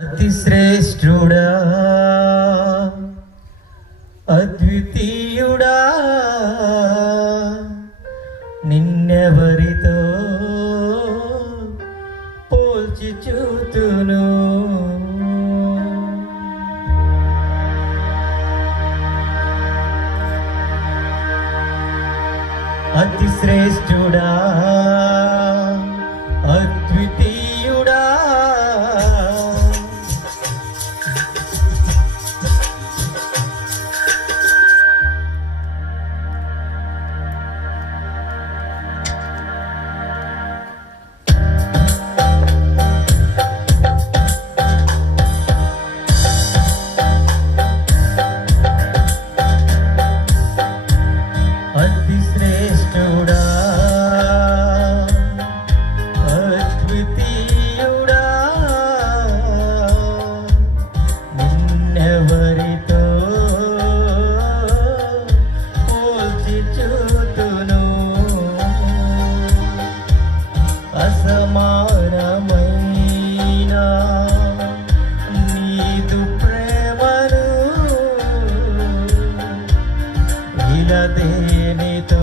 అతి శ్రేష్ఠుడా అద్వితీయుడా నిన్నెవరితో పోల్చి చూతును అతి శ్రేష్ఠుడా అద్వితీయుడా అతి శ్రేష్ఠుడా అద్వితీయుడా నిన్నెవరితో పోల్చి చూతును అసమానమైన నీదు ప్రేమను ఇలా దేనితో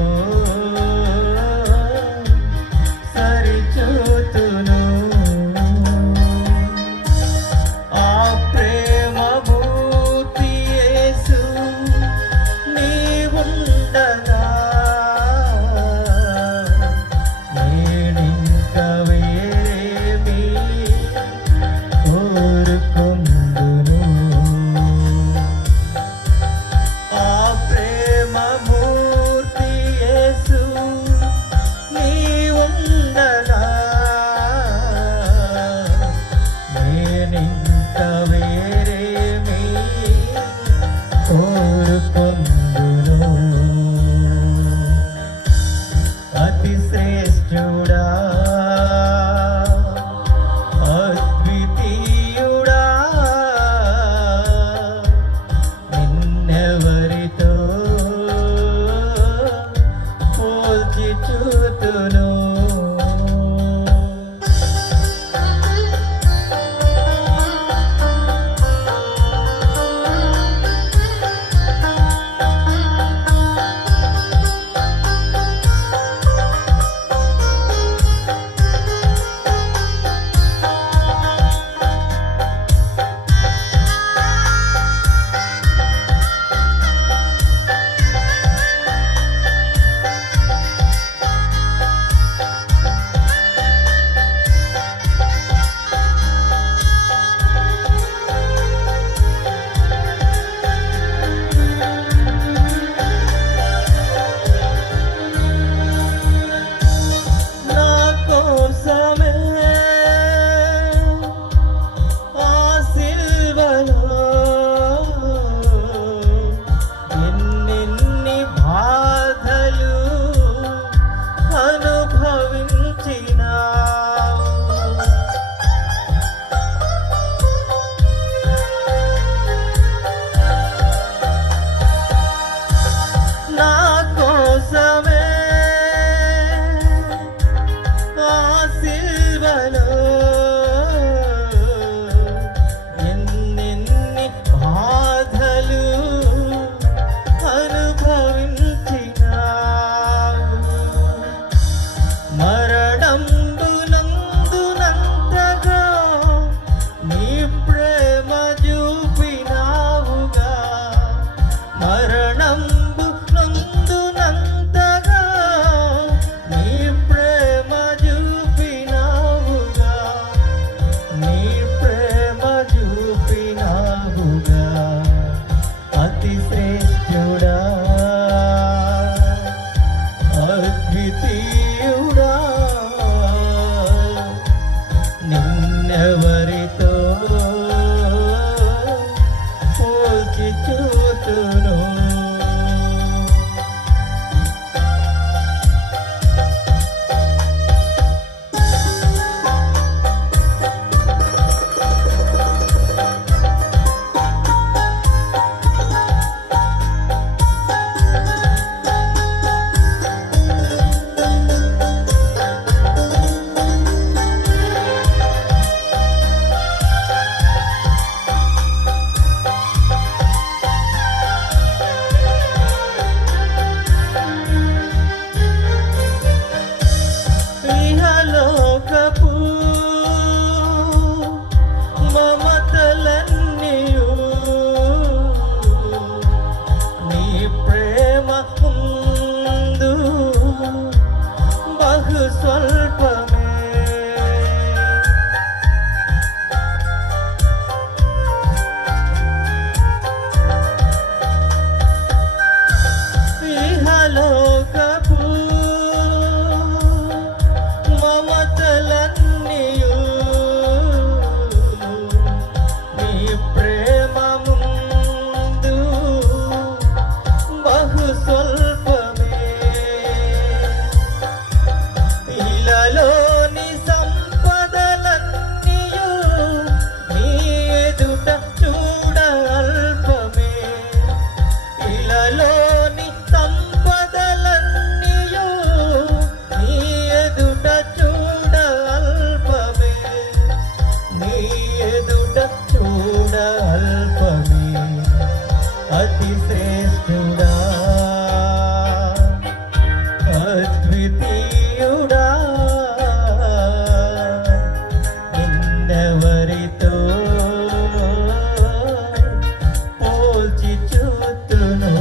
సరిచూతును ఆ ప్రేమ భూతి యేసు నీవుండగా నేనింక వేరేమి కోరుకొందును ఆ ప్రేమ మూర్తి యేసు నీవుండగా నేనింక వేరేమి కోరుకొందును అతి శ్రేష్ఠుడా అద్వితీయుడా నిన్నెవరితో పోల్చి చూతును నా కోసమే ఆ సిల్వలో ఎన్నెన్ని బాధలు అనుభవించినావు నా కోసమే ఆ సిల్వలో ఎన్నెన్ని బాధలు అనుభవించినావు మరణంబునందునంతగా నీ ప్రేమ చూపినావుగా మరణంబునందునంతగా నీ ప్రేమ చూపినావుగా నీ ప్రేమ చూపినావుగా అతి శ్రేష్ఠుడా అద్వితీయుడా నిన్నెవరితో పోల్చి చూతును చూడ అల్పమే అతి శ్రేష్ఠుడా అద్వితీయుడా నిన్నెవరితో పోల్చి చూతును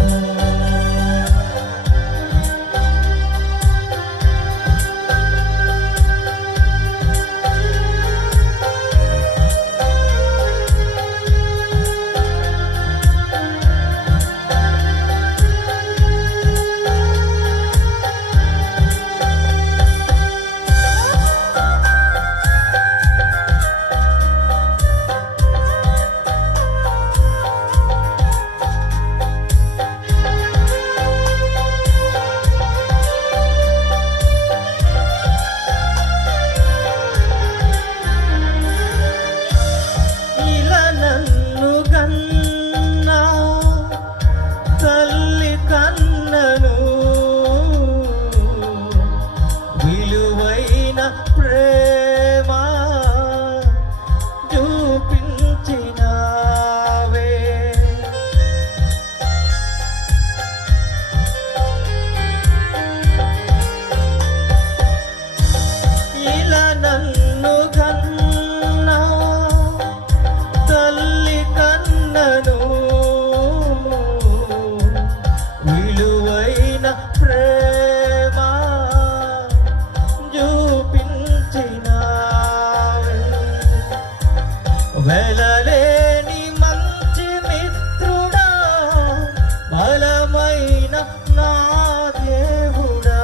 వెలలేని మంచి మిత్రుడా బలమైన నా దేవుడా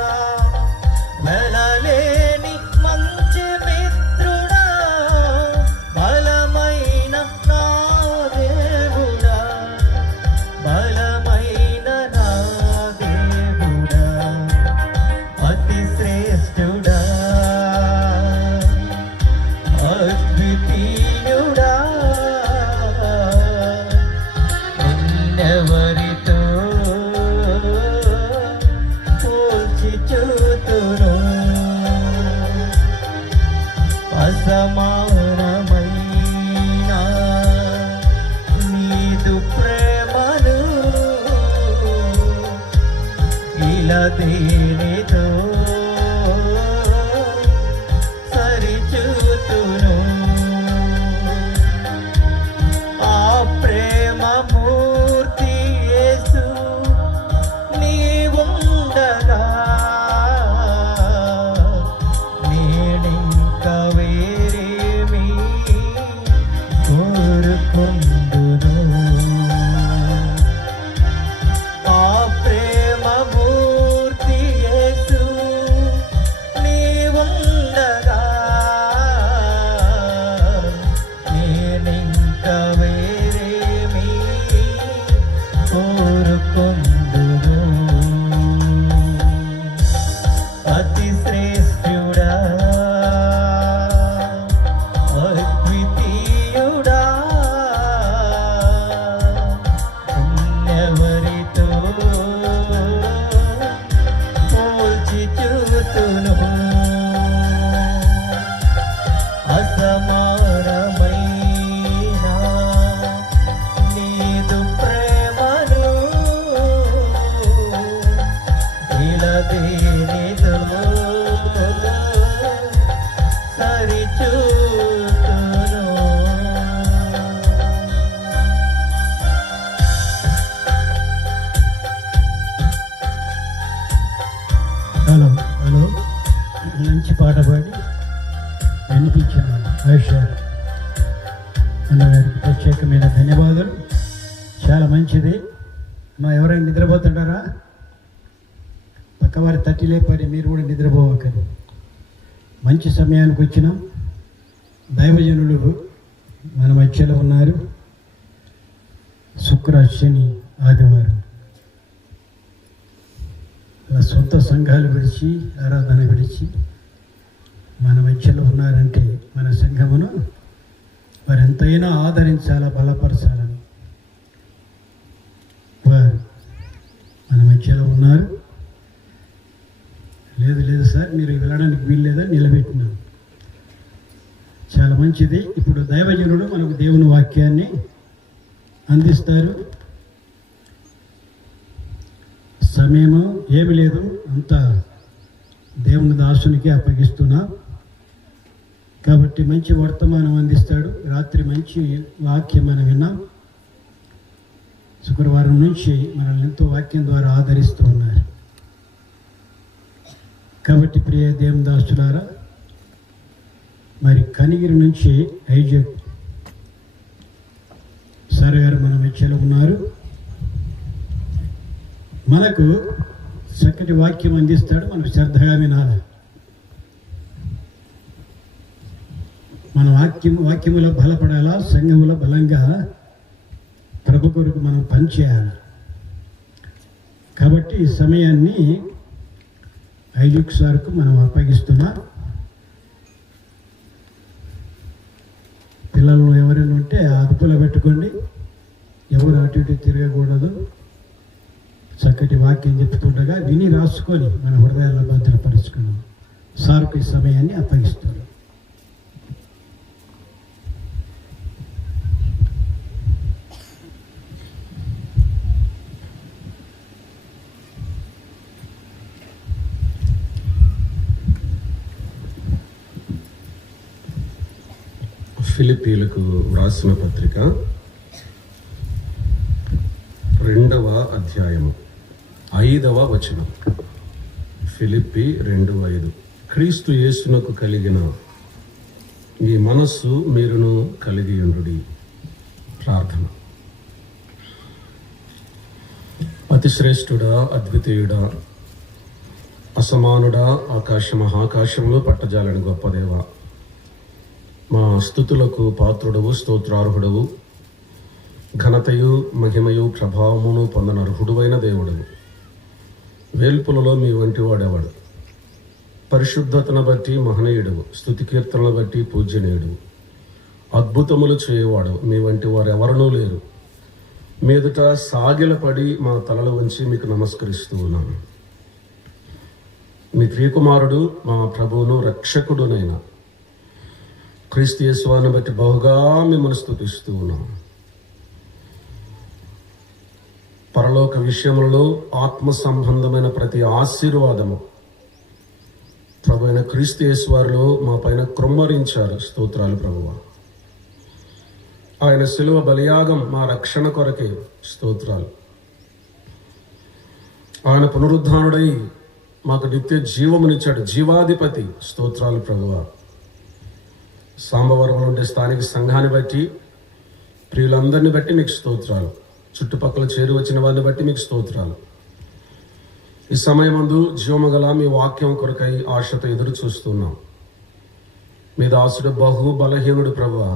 వెలలేని మంచి మిత్రుడా బలమైన నా దేవుడా బలమైన నా దేవుడా అతి శ్రేష్ఠుడా అద్వితీయుడా నిన్నెవరితో పోల్చి చూతును అసమానమైన నీదు ప్రేమను ఇలా దేనితో సరిచూతును ఆ ప్రేమ మూర్తి యేసు నీవుండగా నేనింక వేరేమీ కోరుకుందును ఆ ప్రేమ మూర్తి యేసు నీవుండగా నేనింక వేరేమీ కోరుకుందును అతి శ్రేష్ఠుడా అద్వితీయుడా నిన్నెవరితో పోల్చి చూతును అసమానమైన నీదు ప్రేమను ఇలా దేనితో సరిచూతును హలో హలో మంచి పాట పాడి వినిపించాను ఐశ్వర్ అన్నగారికి ప్రత్యేకమైన ధన్యవాదాలు. చాలా మంచిది. మా ఎవరైనా నిద్రపోతుంటారా? పక్కవారి తట్టి లేపని మీరు కూడా నిద్రపోవకండి. మంచి సమయానికి వచ్చినాం. దైవజనులు మన మధ్యలో ఉన్నారు. శుక్ర శని ఆదివారం సొంత సంఘాలు విడిచి ఆరాధన విడిచి మన మధ్యలో ఉన్నారంటే మన సంఘమును వారు ఎంతైనా ఆదరించాలా, బలపరచాలని వారు మన మధ్యలో ఉన్నారు. లేదు సార్ మీరు వెళ్ళడానికి వీలు లేదా నిలబెట్టినాను. చాలా మంచిది. ఇప్పుడు దైవజనుడు మనకు దేవుని వాక్యాన్ని అందిస్తారు. సమయము ఏమి లేదు, అంతా దేవుని దాసునికి అప్పగిస్తున్నా. కాబట్టి మంచి వర్తమానం అందిస్తాడు. రాత్రి మంచి వాక్యం మనం విన్నాం. శుక్రవారం నుంచి మనల్ని ఎంతో వాక్యం ద్వారా ఆదరిస్తూ ఉన్నారు. కాబట్టి ప్రియ దేవుని దాసులారా, మరి కనిగిరి నుంచి ఐజక్ సార్ గారు మన మధ్యలో ఉన్నారు. మనకు చక్కటి వాక్యం అందిస్తాడు. మనకు శ్రద్ధగా వినాలి. మన వాక్యములో బలపడాలా, సంఘములో బలంగా ప్రభు కొరకు మనం పనిచేయాలి. కాబట్టి ఈ సమయాన్ని ఐజక్ సార్కు మనం అప్పగిస్తున్నాం. పిల్లలు ఎవరైనా ఉంటే అదుపులో పెట్టుకోండి. ఎవరు అటు ఇటు తిరగకూడదు. చక్కటి వాక్యం చెప్తుండగా విని రాసుకొని మన హృదయాల్లో భద్రపరుచుకున్నాం. సార్కు ఈ సమయాన్ని అప్పగిస్తున్నారు. ఫిలిప్పీలకు వ్రాసిన పత్రిక 2వ అధ్యాయము 5వ వచనం. ఫిలిప్పీ 2:5. క్రీస్తు యేసునకు కలిగిన ఈ మనస్సు మీరును కలిగి ఉండుడి. ప్రార్థన. అతిశ్రేష్ఠుడా, అద్వితీయుడా, అసమానుడా, ఆకాశ మహాకాశంలో పట్టజాలని గొప్ప దేవ, మా స్థుతులకు పాత్రుడవు, స్తోత్రార్హుడవు, ఘనతయు మహిమయు ప్రభావమును పొందనర్హుడువైన దేవుడవు. వేల్పులలో మీ వంటి వాడేవాడు. పరిశుద్ధతను బట్టి మహనీయుడవు, స్తుతి కీర్తనను బట్టి పూజ్యనీయుడు, అద్భుతములు చేయవాడు. మీ వంటి వారు ఎవరనూ లేరు. మీదుట సాగిలపడి మా తలలు వంచి మీకు నమస్కరిస్తూ ఉన్నాను. మీ ప్రియకుమారుడు, మా ప్రభువును రక్షకుడునైన క్రీస్తు యేసుని బట్టి బహుగా మిమ్మల్ని స్తుతిస్తూ ఉన్నాం. పరలోక విషయములలో ఆత్మ సంబంధమైన ప్రతి ఆశీర్వాదము ప్రభు అయిన క్రీస్తు యేసు వారిలో మా పైన కృమ్మరించారు. స్తోత్రాలు ప్రభువా. ఆయన శిలువ బలియాగం మా రక్షణ కొరకే. స్తోత్రాలు. ఆయన పునరుద్ధానుడై మాకు నిత్య జీవమునిచ్చాడు. జీవాధిపతి. స్తోత్రాలు ప్రభువా. సాంబవరంలో ఉండే స్థానిక సంఘాన్ని బట్టి, ప్రియులందరినీ బట్టి మీకు స్తోత్రాలు. చుట్టుపక్కల చేరి వచ్చిన వారిని బట్టి మీకు స్తోత్రాలు. ఈ సమయమందు జీవమగల మీ వాక్యం కొరకై ఆశతో ఎదురు చూస్తున్నాం. మీ దాసుడు బహు బలహీనుడు ప్రభువా.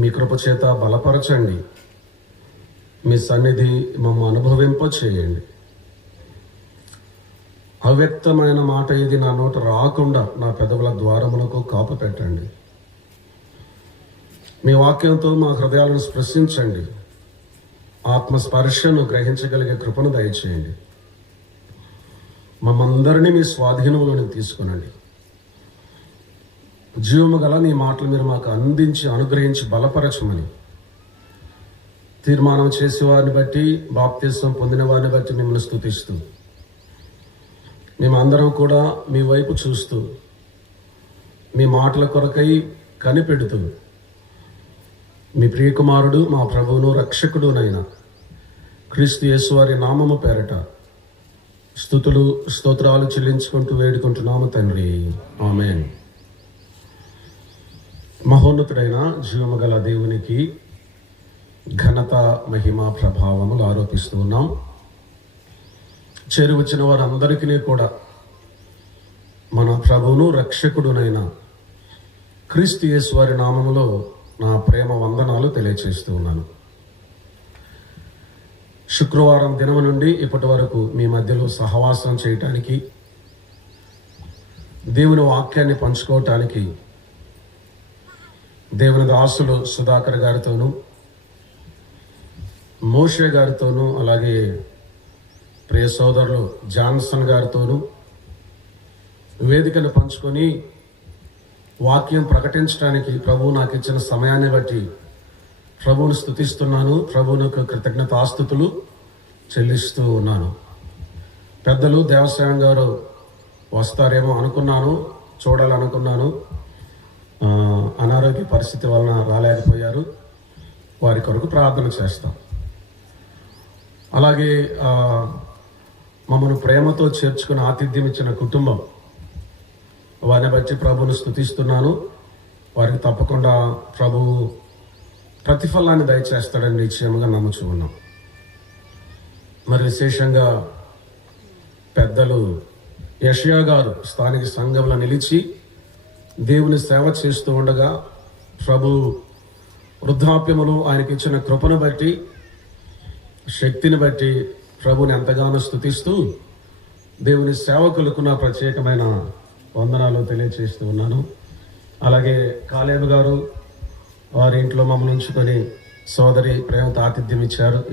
మీ కృప చేత బలపరచండి. మీ సన్నిధి మమ్మ అనుభవింప చేయండి. అవ్యక్తమైన మాట ఇది నా నోట రాకుండా నా పెదవుల ద్వారములకు కాపు పెట్టండి. మీ వాక్యంతో మా హృదయాలను స్పృశించండి. ఆత్మస్పర్శను గ్రహించగలిగే కృపను దయచేయండి. మమ్మందరినీ మీ స్వాధీనంలోనికి తీసుకునండి. జీవము గల నీ మాటలు మీరు మాకు అందించి అనుగ్రహించి బలపరచమని తీర్మానం చేసేవారిని బట్టి, బాప్తిసం పొందిన వారిని బట్టి మిమ్మల్ని స్తుతిస్తూ, మేమందరం కూడా మీ వైపు చూస్తూ, మీ మాటల కొరకై కనిపెడుతూ, మీ ప్రియకుమారుడు, మా ప్రభువును రక్షకుడునైన క్రీస్తు యేసు వారి నామము పేరట స్తుతులు స్తోత్రాలు చెల్లించుకుంటూ వేడుకుంటున్నాము తండ్రి. ఆమేన్. మహోన్నతుడైన జీవము గల దేవునికి ఘనత, మహిమ, ప్రభావములు ఆరోపిస్తూ ఉన్నాం. చేరి వచ్చిన వారందరికీ కూడా మన ప్రభువును రక్షకుడునైన క్రీస్తు యేసు వారి నామములో నా ప్రేమ వందనాలు తెలియచేస్తూ ఉన్నాను. శుక్రవారం దినము నుండి ఇప్పటి వరకు మీ మధ్యలో సహవాసం చేయటానికి, దేవుని వాక్యాన్ని పంచుకోవటానికి దేవుని దాసులు సుధాకర్ గారితోనూ, మోషే గారితోనూ, అలాగే ప్రియ సోదరులు జాన్సన్ గారితోనూ వేదికను పంచుకొని వాక్యం ప్రకటించడానికి ప్రభువు నాకు ఇచ్చిన సమయాన్ని బట్టి ప్రభువును స్తుతిస్తున్నాను. ప్రభువునకు కృతజ్ఞతాస్తుతులు చెల్లిస్తూ ఉన్నాను. పెద్దలు దేవసేన గారు వస్తారేమో అనుకున్నాను, చూడాలనుకున్నాను. అనారోగ్య పరిస్థితి వలన రాలేకపోయారు. వారి కొరకు ప్రార్థన చేస్తాం. అలాగే మమ్మల్ని ప్రేమతో చేర్చుకుని ఆతిథ్యం ఇచ్చిన కుటుంబం, వారిని బట్టి ప్రభువును స్తుతిస్తున్నాను. వారికి తప్పకుండా ప్రభువు ప్రతిఫలాన్ని దయచేస్తాడని నిశ్చయముగా నమ్ముచూ ఉన్నాం. మరి విశేషంగా పెద్దలు యెషయా గారు స్థానిక సంఘంలో నిలిచి దేవుని సేవ చేస్తూ ఉండగా ప్రభు వృద్ధాప్యములు ఆయనకి ఇచ్చిన కృపను బట్టి, శక్తిని బట్టి ప్రభుని ఎంతగానో స్తుతిస్తూ దేవుని సేవకులకు నా ప్రత్యేకమైన వందనాలు తెలియజేస్తూ ఉన్నాను. అలాగే కాలేబు గారు వారి ఇంట్లో మమ్మల్ని ఉంచుకొని సోదరి ప్రేమతో ఆతిథ్యం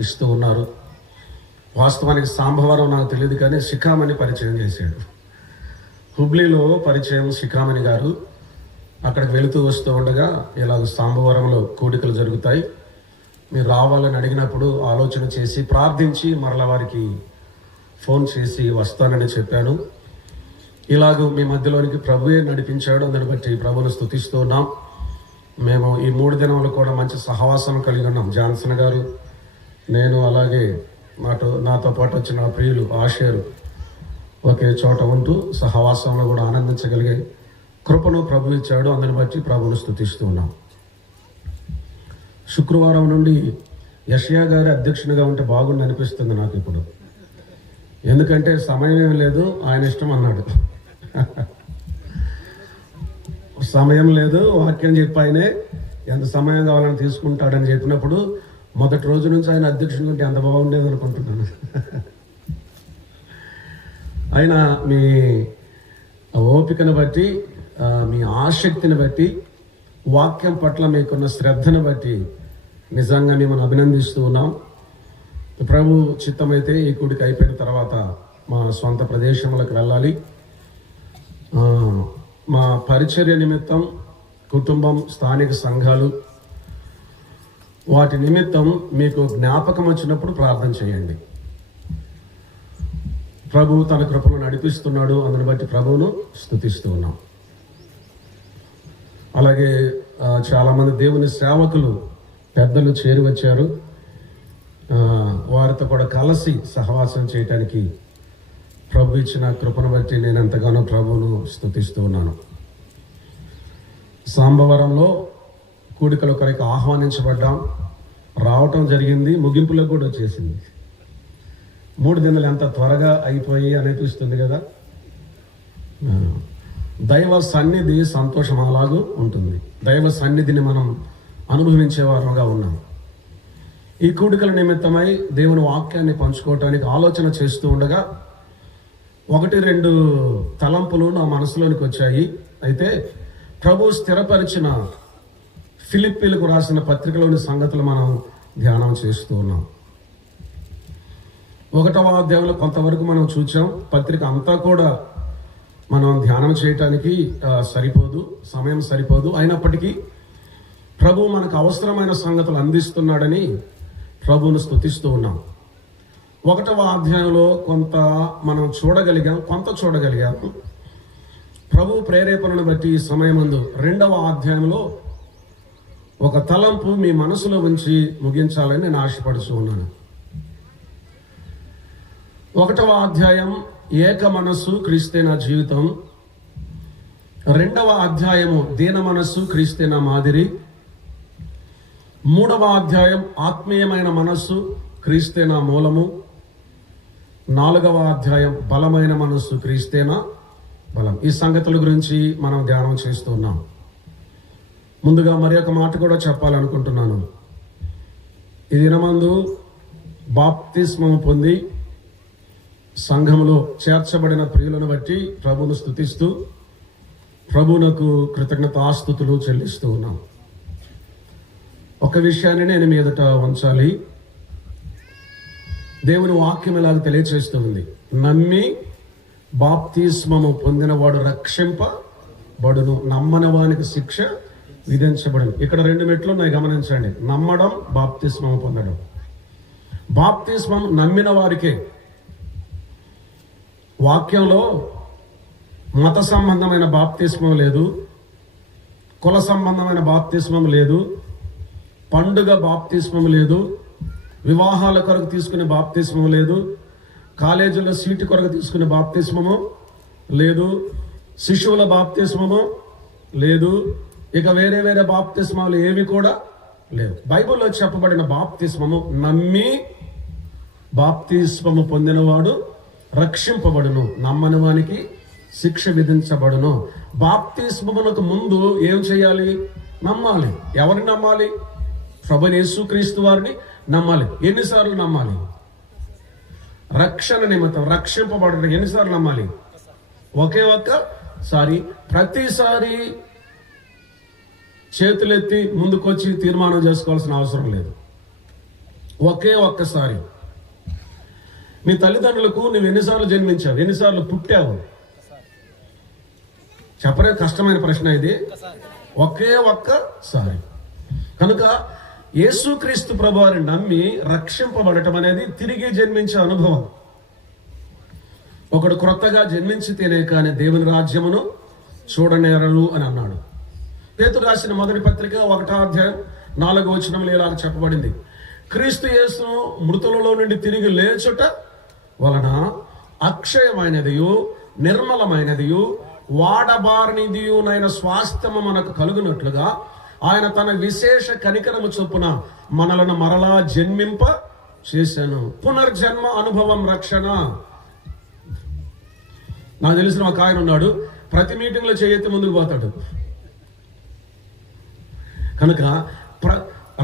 ఇస్తూ ఉన్నారు. వాస్తవానికి సాంబవరం నాకు తెలియదు, కానీ శిఖామణి పరిచయం చేశాడు. హుబ్లీలో పరిచయం శిఖామణి గారు. అక్కడికి వెళుతూ వస్తూ ఉండగా ఇలాగ సాంబవరంలో కూడికలు జరుగుతాయి, మీరు రావాలని అడిగినప్పుడు ఆలోచన చేసి ప్రార్థించి మరల వారికి ఫోన్ చేసి వస్తానని చెప్పాను. ఇలాగూ మీ మధ్యలోనికి ప్రభువే నడిపించాడు. దాన్ని బట్టి ప్రభువును స్తుతిస్తూ ఉన్నాం. మేము ఈ 3 దినములు కూడా మంచి సహవాసం కలిగి ఉన్నాం. జాన్సన్ గారు, నేను, అలాగే నాతో పాటు వచ్చిన ప్రియులు ఆషేరు ఒకే చోట ఉంటూ సహవాసంలో కూడా ఆనందించగలిగే కృపను ప్రభు ఇచ్చాడు. అందుని బట్టి ప్రభువును స్తుతిస్తూ ఉన్నాం. శుక్రవారం నుండి యెషయా గారి అధ్యక్షునిగా ఉంటే బాగుండి అనిపిస్తుంది నాకు ఇప్పుడు. ఎందుకంటే సమయం ఏమి లేదు, ఆయన ఇష్టం అన్నాడు. సమయం లేదు, వాక్యం చెప్పాయనే ఎంత సమయం కావాలని తీసుకుంటాడని చెప్పినప్పుడు మొదటి రోజు నుంచి ఆయన అధ్యక్షుడు ఉంటే ఎంత బాగుండేది అనుకుంటున్నాను. ఆయన మీ ఓపికను బట్టి, మీ ఆసక్తిని బట్టి, వాక్యం పట్ల మీకున్న శ్రద్ధను బట్టి నిజంగా మిమ్మల్ని అభినందిస్తూ ఉన్నాం. ప్రభు చిత్తమైతే ఈ కూడిక అయిపోయిన తర్వాత మా సొంత ప్రదేశంలోకి వెళ్ళాలి. మా పరిచర్య నిమిత్తం కుటుంబం, స్థానిక సంఘాలు, వాటి నిమిత్తం మీకు జ్ఞాపకం వచ్చినప్పుడు ప్రార్థన చేయండి. ప్రభు తన కృపను నడిపిస్తున్నాడు. అందుని బట్టి ప్రభువును స్తుతిస్తూ ఉన్నాం. అలాగే చాలామంది దేవుని సేవకులు పెద్దలు చేరి వచ్చారు. వారితో కూడా కలిసి సహవాసం చేయటానికి ప్రభు ఇచ్చిన కృపను బట్టి నేను ఎంతగానో ప్రభువును స్తుతిస్తూ ఉన్నాను. సాంబవరంలో కూడికల కొరకు ఆహ్వానించబడ్డాం, రావటం జరిగింది, ముగింపులో కూడా వచ్చేసింది. 3 దినాలు ఎంత త్వరగా అయిపోయి అనిపిస్తుంది కదా. దైవ సన్నిధి సంతోషం అలాగూ ఉంటుంది. దైవ సన్నిధిని మనం అనుభవించే వారంగా ఉన్నాం. ఈ కూడికల నిమిత్తమై దేవుని వాక్యాన్ని పంచుకోవటానికి ఆలోచన చేస్తూ ఉండగా 1-2 తలంపులు నా మనసులోనికి వచ్చాయి. అయితే ప్రభు స్థిరపరిచిన ఫిలిప్పీలకు రాసిన పత్రికలోని సంగతులు మనం ధ్యానం చేస్తూ ఉన్నాం. 1వ అధ్యాయంలో కొంతవరకు మనం చూసాం. పత్రిక అంతా కూడా మనం ధ్యానం చేయటానికి సరిపోదు, సమయం సరిపోదు. అయినప్పటికీ ప్రభు మనకు అవసరమైన సంగతులు అందిస్తున్నాడని ప్రభువును స్తుతిస్తూ ఉన్నాం. 1వ అధ్యాయంలో కొంత మనం చూడగలిగాం, కొంత చూడగలిగాము. ప్రభు ప్రేరేపణను బట్టి ఈ సమయమందు 2వ అధ్యాయంలో ఒక తలంపు మీ మనసులో ఉంచి ముగించాలని నేను ఆశపడుతూ ఉన్నాను. 1వ అధ్యాయం ఏక మనస్సు క్రీస్తే నా జీవితం, 2వ అధ్యాయము దీన మనస్సు క్రీస్తే నా మాదిరి, 3వ అధ్యాయం ఆత్మీయమైన మనస్సు క్రీస్తే నా మూలము, 4వ అధ్యాయం బలమైన మనస్సు క్రీస్తే నా బలం. ఈ సంగతుల గురించి మనం ధ్యానం చేస్తూ ఉన్నాం. ముందుగా మరి ఒక మాట కూడా చెప్పాలనుకుంటున్నాను. ఈ దినమందు బాప్తిస్మము పొంది సంఘములో చేర్చబడిన ప్రియులను బట్టి ప్రభువును స్తుతిస్తూ ప్రభువునకు కృతజ్ఞతాస్తుతులు చెల్లిస్తూ ఉన్నాం. ఒక విషయాన్ని నేను మీ ఎదుట ఉంచాలి. దేవుని వాక్యం ఇలాగ తెలియచేస్తూ ఉంది, నమ్మి బాప్తిస్మము పొందినవాడు రక్షింప బడును, నమ్మని వానికి శిక్ష విధించబడును. ఇక్కడ 2 మెట్లు ఉన్నాయి, గమనించండి. నమ్మడం, బాప్తిస్మం పొందడం. బాప్తిస్మం నమ్మిన వారికే. వాక్యంలో మత సంబంధమైన బాప్తిస్మం లేదు, కుల సంబంధమైన బాప్తిస్మం లేదు, పండుగ బాప్తిస్మం లేదు, వివాహాల కొరకు తీసుకునే బాప్తిస్మం లేదు, కాలేజీలో సీటు కొరకు తీసుకునే బాప్తిస్మము లేదు, శిశువుల బాప్తిస్మము లేదు, ఇక వేరే వేరే బాప్తిస్మాలు ఏవి కూడా లేవు. బైబిల్లో చెప్పబడిన బాప్తిస్మము నమ్మి బాప్తిస్మము పొందినవాడు రక్షింపబడును, నమ్మని వానికి శిక్ష విధించబడును. బాప్తిస్మమునకు ముందు ఏం చేయాలి? నమ్మాలి. ఎవరిని నమ్మాలి? ప్రభువైన యేసుక్రీస్తు వారిని నమ్మాలి. ఎన్నిసార్లు నమ్మాలి? రక్షణ నిమిత్తం, రక్షింపబడటం ఎన్నిసార్లు నమ్మాలి? ఒకే ఒక్కసారి. ప్రతిసారి చేతులెత్తి ముందుకొచ్చి తీర్మానం చేసుకోవాల్సిన అవసరం లేదు. ఒకే ఒక్కసారి. మీ తల్లిదండ్రులకు నువ్వు ఎన్నిసార్లు జన్మించావు, ఎన్నిసార్లు పుట్టావు? చెప్పరే, కష్టమైన ప్రశ్న ఇది. ఒకే ఒక్కసారి. కనుక యేసుక్రీస్తు ప్రభువారిని నమ్మి రక్షింపబడటం అనేది తిరిగి జన్మించే అనుభవం. ఒకడు క్రొత్తగా జన్మించితేనే కానీ దేవుని రాజ్యమును చూడనేరరు అని అన్నాడు. పేతురు రాసిన మొదటి పత్రిక 1వ అధ్యాయం 4వ వచనంలో ఇలా చెప్పబడింది, క్రీస్తు యేసును మృతులలో నుండి తిరిగి లేచుట వలన అక్షయమైనదియు నిర్మలమైనదియు వాడబారనిదియునైన స్వాస్థ్యము మనకు కలుగునట్లుగా ఆయన తన విశేష కనికరము చొప్పున మనలను మరలా జన్మింప చేశాను. పునర్జన్మ అనుభవం, రక్షణ. నాకు తెలిసిన ఒక ఆయన ఉన్నాడు, ప్రతి మీటింగ్లో చేయెత్తి ముందుకు పోతాడు. కనుక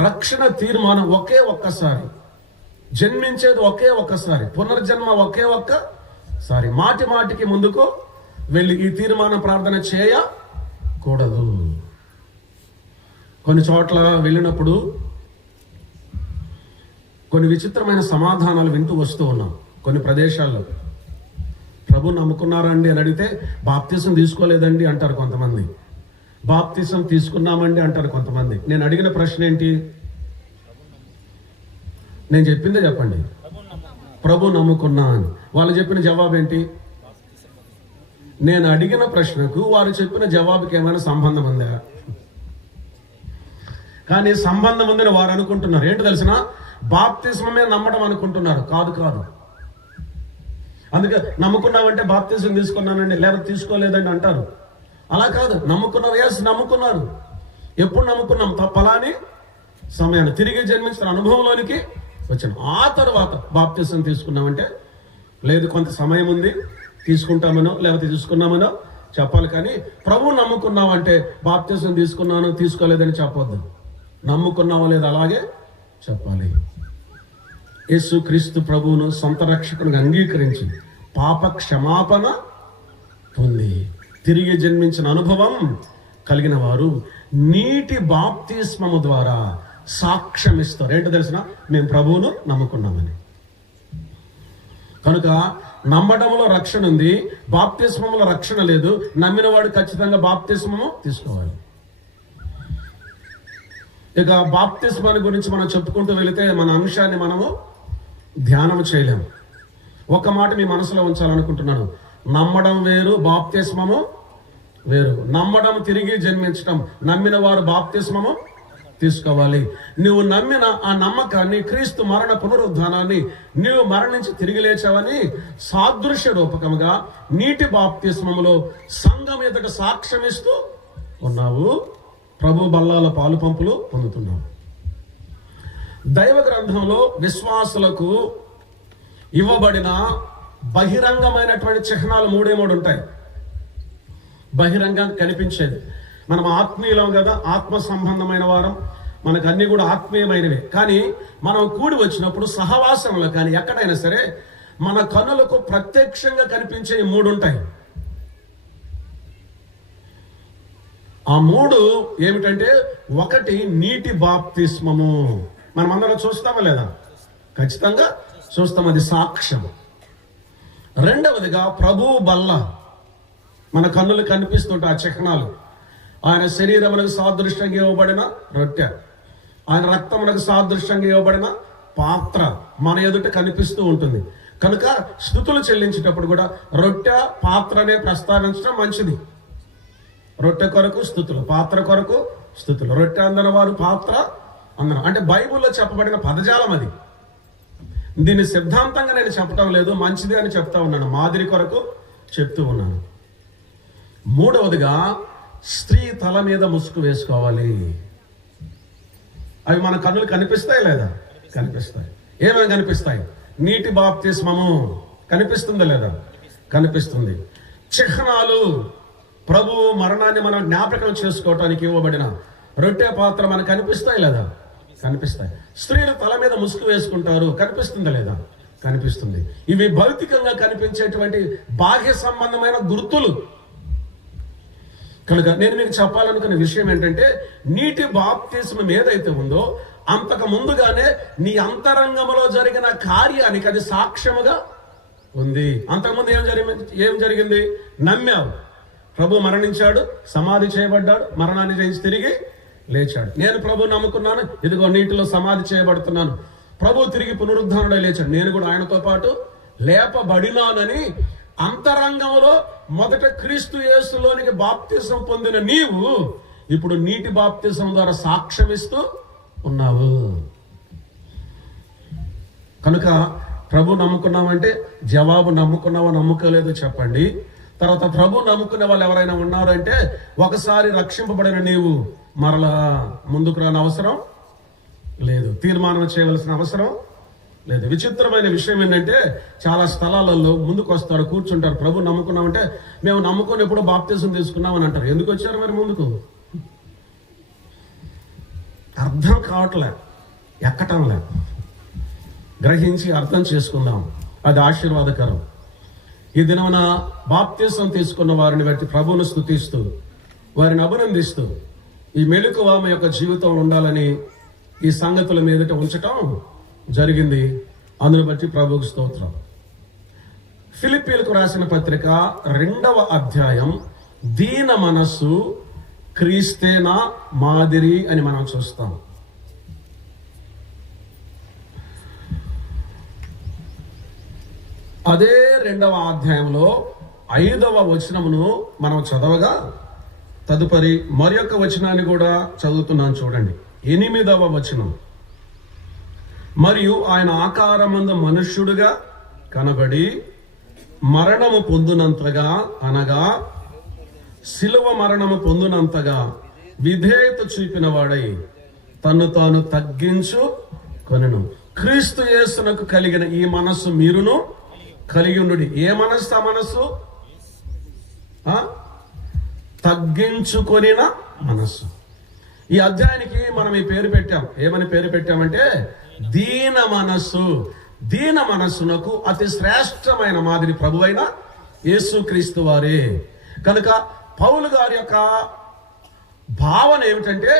రక్షణ తీర్మానం ఒకే ఒక్కసారి, జన్మించేది ఒకే ఒక్కసారి, పునర్జన్మ ఒకే ఒక్కసారి. మాటి మాటికి ముందుకు వెళ్ళి ఈ తీర్మానం ప్రార్థన చేయకూడదు. కొన్ని చోట్ల వెళ్ళినప్పుడు కొన్ని విచిత్రమైన సమాధానాలు వింటూ వస్తూ ఉన్నాం. కొన్ని ప్రదేశాల్లో ప్రభు నమ్ముకున్నారండి అని అడిగితే బాప్తిసం తీసుకోలేదండి అంటారు కొంతమంది, బాప్తిసం తీసుకున్నామండి అంటారు కొంతమంది. నేను అడిగిన ప్రశ్న ఏంటి? నేను చెప్పిందే చెప్పండి, ప్రభు నమ్ముకున్నా అని. వాళ్ళు చెప్పిన జవాబు ఏంటి? నేను అడిగిన ప్రశ్నకు వారు చెప్పిన జవాబుకి ఏమైనా సంబంధం ఉందా? కానీ సంబంధం ఉందని వారు అనుకుంటున్నారు. ఏంటో తెలిసిన? బాప్తిస్మమే నమ్మడం అనుకుంటున్నారు. కాదు కాదు. అందుకే నమ్ముకున్నామంటే బాప్తిజం తీసుకున్నానండి లేకపోతే తీసుకోలేదండి అంటారు. అలా కాదు. నమ్ముకున్నారు, ఎస్ నమ్ముకున్నారు. ఎప్పుడు నమ్ముకున్నాం? తప్పలాని సమయాన్ని తిరిగి జన్మించిన అనుభవంలోనికి వచ్చాను. ఆ తర్వాత బాప్తిజం తీసుకున్నామంటే లేదు, కొంత సమయం ఉంది, తీసుకుంటామనో లేకపోతే తీసుకున్నామనో చెప్పాలి. కానీ ప్రభు నమ్ముకున్నామంటే బాప్తిజం తీసుకున్నాను తీసుకోలేదని చెప్పొద్దు. నమ్ముకున్నావో లేదు అలాగే చెప్పాలి. యేసు క్రీస్తు ప్రభువును సొంత రక్షకునిగా అంగీకరించి పాప క్షమాపణ పొంది తిరిగి జన్మించిన అనుభవం కలిగిన వారు నీటి బాప్తిస్మము ద్వారా సాక్ష్యం ఇస్తారు. ఏంటో తెలిసిన? మేము ప్రభువును నమ్ముకున్నామని. కనుక నమ్మడంలో రక్షణ ఉంది, బాప్తిస్మములో రక్షణ లేదు. నమ్మిన వాడు ఖచ్చితంగా బాప్తిస్మము తీసుకోవాలి. ఇక బాప్తిస్మాన్ని గురించి మనం చెప్పుకుంటూ వెళితే మన అంశాన్ని మనము ధ్యానం చేయలేము. ఒక మాట మీ మనసులో ఉంచాలనుకుంటున్నాను. నమ్మడం వేరు, బాప్తిస్మము వేరు. నమ్మడం తిరిగి జన్మించడం. నమ్మిన వారు బాప్తిస్మము తీసుకోవాలి. నువ్వు నమ్మిన ఆ నమ్మకాన్ని, క్రీస్తు మరణ పునరుద్ధానాన్ని, నీవు మరణించి తిరిగి లేచావని సాదృశ్య రూపకముగా నీటి బాప్తిస్మములో సంఘం ఎదుట సాక్ష్యమిస్తూ ఉన్నావు. ప్రభు బల్లాల పాలు పంపులు పొందుతున్నావు. దైవ గ్రంథంలో విశ్వాసులకు ఇవ్వబడిన బహిరంగమైనటువంటి చిహ్నాలు 3 ఉంటాయి. బహిరంగంగా కనిపించేది. మనం ఆత్మీయులం కదా, ఆత్మ సంబంధమైన వారం, మనకు అన్ని కూడా ఆత్మీయమైనవే. కానీ మనం కూడి వచ్చినప్పుడు సహవాసంలో కానీ ఎక్కడైనా సరే మన కన్నులకు ప్రత్యక్షంగా కనిపించే 3 ఉంటాయి. ఆ 3 ఏమిటంటే, ఒకటి నీటి బాప్తిస్మము. మనం అందరం చూస్తామా లేదా? ఖచ్చితంగా చూస్తాం, అది సాక్ష్యం. రెండవదిగా ప్రభు బల్ల. మన కన్నులు కనిపిస్తుంటాయి ఆ చిహ్నాలు. ఆయన శరీరమునకు సాదృశ్యంగా ఇవ్వబడిన రొట్టె, ఆయన రక్తమునకు సాదృశ్యంగా ఇవ్వబడిన పాత్ర మన ఎదుట కనిపిస్తూ ఉంటుంది. కనుక స్తుతులు చెల్లించేటప్పుడు కూడా రొట్టె పాత్రనే ప్రస్తావించడం మంచిది. రొట్టె కొరకు స్తుతులు, పాత్ర కొరకు స్తుతులు. రొట్టె అందని వారు, పాత్ర అందరం. అంటే బైబిల్లో చెప్పబడిన పదజాలం అది. దీన్ని సిద్ధాంతంగా నేను చెప్పడం లేదు, మంచిది అని చెప్తా ఉన్నాను, మాదిరి కొరకు చెప్తూ ఉన్నాను. మూడవదిగా స్త్రీ తల మీద ముసుగు వేసుకోవాలి. అవి మన కన్నులు కనిపిస్తాయి లేదా? కనిపిస్తాయి. ఏమేమి కనిపిస్తాయి? నీటి బాప్తిస్మము కనిపిస్తుందా లేదా? కనిపిస్తుంది. చిహ్నాలు, ప్రభు మరణాన్ని మనం జ్ఞాపకం చేసుకోవటానికి ఇవ్వబడిన రొట్టె పాత్ర మనకు కనిపిస్తాయి లేదా? కనిపిస్తాయి. స్త్రీలు తల మీద ముసుగు వేసుకుంటారు, కనిపిస్తుందా లేదా? కనిపిస్తుంది. ఇవి భౌతికంగా కనిపించేటువంటి బాహ్య సంబంధమైన గుర్తులు. కనుక నేను మీకు చెప్పాలనుకున్న విషయం ఏంటంటే, నీటి బాప్తిస్మం ఏదైతే ఉందో అంతకు ముందుగానే నీ అంతరంగంలో జరిగిన కార్యానికి అది సాక్ష్యముగా ఉంది. అంతకుముందు ఏం జరిగింది? నమ్మావు, ప్రభు మరణించాడు, సమాధి చేయబడ్డాడు, మరణాన్ని జయించి తిరిగి లేచాడు. నేను ప్రభు నమ్ముకున్నాను, ఇదిగో నీటిలో సమాధి చేయబడుతున్నాను, ప్రభు తిరిగి పునరుద్ధానుడై లేచాడు, నేను కూడా ఆయనతో పాటు లేపబడినానని అంతరంగంలో మొదట క్రీస్తు యేసులోనికి బాప్తిసం పొందిన నీవు ఇప్పుడు నీటి బాప్తిసం ద్వారా సాక్ష్యమిస్తూ ఉన్నావు. కనుక ప్రభు నమ్ముకున్నామంటే జవాబు నమ్ముకున్నావా నమ్ముకోలేదో చెప్పండి. తర్వాత ప్రభు నమ్ముకునే వాళ్ళు ఎవరైనా ఉన్నారంటే, ఒకసారి రక్షింపబడిన నీవు మరలా ముందుకు రాని అవసరం లేదు, తీర్మానం చేయవలసిన అవసరం లేదు. విచిత్రమైన విషయం ఏంటంటే, చాలా స్థలాలలో ముందుకు వస్తారు, కూర్చుంటారు, ప్రభు నమ్ముకున్నామంటే మేము నమ్ముకుని ఎప్పుడు బాప్తిజం తీసుకున్నామని అంటారు. ఎందుకు వచ్చారు మరి ముందుకు? అర్థం కావట్లే, ఎక్కటంలే. గ్రహించి అర్థం చేసుకుందాం, అది ఆశీర్వాదకరం. ఈ దినమున బాప్తిజం తీసుకున్న వారిని బట్టి ప్రభువును స్తుతిస్తూ, వారిని అభినందిస్తూ, ఈ మెలకువ ఆమె యొక్క జీవితంలో ఉండాలని ఈ సంగతుల మీదట ఉంచటం జరిగింది. అందును బట్టి ప్రభువుకు స్తోత్రం. ఫిలిప్పీలకు రాసిన పత్రిక 2వ అధ్యాయం, దీన మనస్సు క్రీస్తేనా మాదిరి అని మనం చూస్తాం. అదే 2వ అధ్యాయంలో 5వ వచనమును మనం చదవగా, తదుపరి మరి యొక్క వచనాన్ని కూడా చదువుతున్నాను చూడండి. 8వ వచనం, మరియు ఆయన ఆకారమందు మనుష్యుడుగా కనబడి మరణము పొందునంతగా, అనగా శిలువ మరణము పొందునంతగా విధేయత చూపిన వాడై తన్ను తాను తగ్గించుకొనెను. క్రీస్తు యేసునకు కలిగిన ఈ మనస్సు మీరును కలిగి ఉండుడి. ఏ మనస్సు? ఆ మనస్సు తగ్గించుకొనిన మనస్సు. ఈ అధ్యాయానికి మనం ఈ పేరు పెట్టాం. ఏమని పేరు పెట్టామంటే దీన మనస్సు. దీన మనస్సునకు అతి శ్రేష్టమైన మాదిరి ప్రభువైన యేసుక్రీస్తు వారే. కనుక పౌలు గారి యొక్క భావన ఏమిటంటే,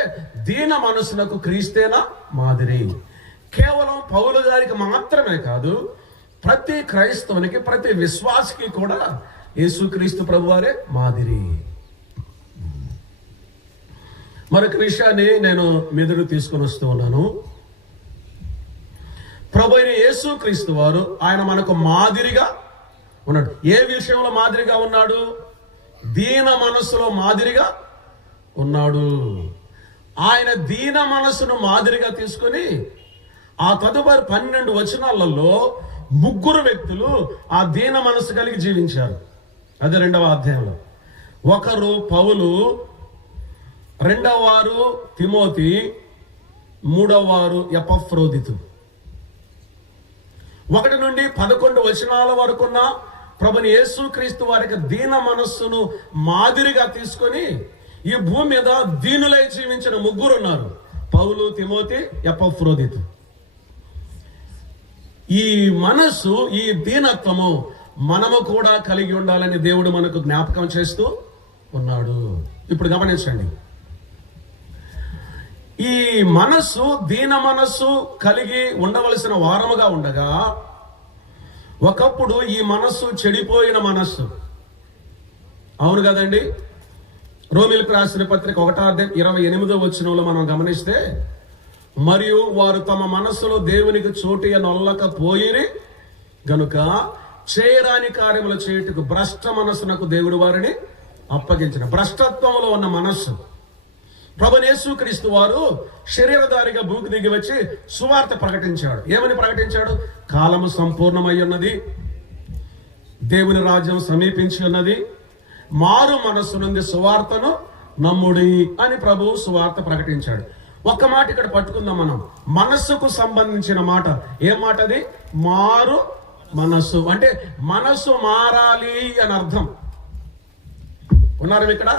దీన మనస్సునకు క్రీస్తేనా మాదిరి. కేవలం పౌలు గారికి మాత్రమే కాదు, ప్రతి క్రైస్తవునికి, ప్రతి విశ్వాసికి కూడా యేసుక్రీస్తు ప్రభువారే మాదిరి. మరొక విషయాన్ని నేను మెదడు తీసుకొని వస్తూ ఉన్నాను. ప్రభు అయిన యేసుక్రీస్తు వారు ఆయన మనకు మాదిరిగా ఉన్నాడు. ఏ విషయంలో మాదిరిగా ఉన్నాడు? దీన మనస్సులో మాదిరిగా ఉన్నాడు. ఆయన దీన మనస్సును మాదిరిగా తీసుకొని ఆ తదుపరి 12 వచనాలలో 3 వ్యక్తులు ఆ దీన మనస్సు కలిగి జీవించారు. అదే 2వ అధ్యాయంలో. ఒకరు పౌలు, 2వ వారు తిమోతి, 3వ వారు ఎపఫ్రోదితు. 1 నుండి 11 వచనాల వరకున్న ప్రభుని యేసుక్రీస్తు వారికి దీన మనస్సును మాదిరిగా తీసుకొని ఈ భూమి మీద దీనులై జీవించిన 3 ఉన్నారు: పౌలు, తిమోతి, ఎపఫ్రోదితు. ఈ మనస్సు, ఈ దీనత్వము మనము కూడా కలిగి ఉండాలని దేవుడు మనకు జ్ఞాపకం చేస్తూ ఉన్నాడు. ఇప్పుడు గమనించండి, ఈ మనస్సు, దీన మనస్సు కలిగి ఉండవలసిన వారముగా ఉండగా, ఒకప్పుడు ఈ మనస్సు చెడిపోయిన మనస్సు. అవును కదండి. రోమీలకు రాసిన పత్రిక 1:28 మనం గమనిస్తే, మరియు వారు తమ మనస్సులో దేవునికి చోటు నొల్లకపోయిరి గనుక చేయరాని కార్యములు చేయుటకు భ్రష్ట మనస్సునకు దేవుడు వారిని అప్పగించిన. భ్రష్టత్వంలో ఉన్న మనస్సు. ప్రభువైన యేసుక్రీస్తు వారు శరీరధారిగా భూమికి దిగి వచ్చి సువార్త ప్రకటించాడు. ఏమని ప్రకటించాడు? కాలము సంపూర్ణమై ఉన్నది, దేవుని రాజ్యం సమీపించి ఉన్నది, మారు మనస్సు నుండి సువార్తను నమ్ముడి అని ప్రభువు సువార్త ప్రకటించాడు. ఒక్క మాట ఇక్కడ పట్టుకుందాం మనం. మనస్సుకు సంబంధించిన మాట. ఏం మాట అది? మారు మనస్సు. అంటే మనస్సు మారాలి అని అర్థం. ఉన్నారు ఇక్కడ?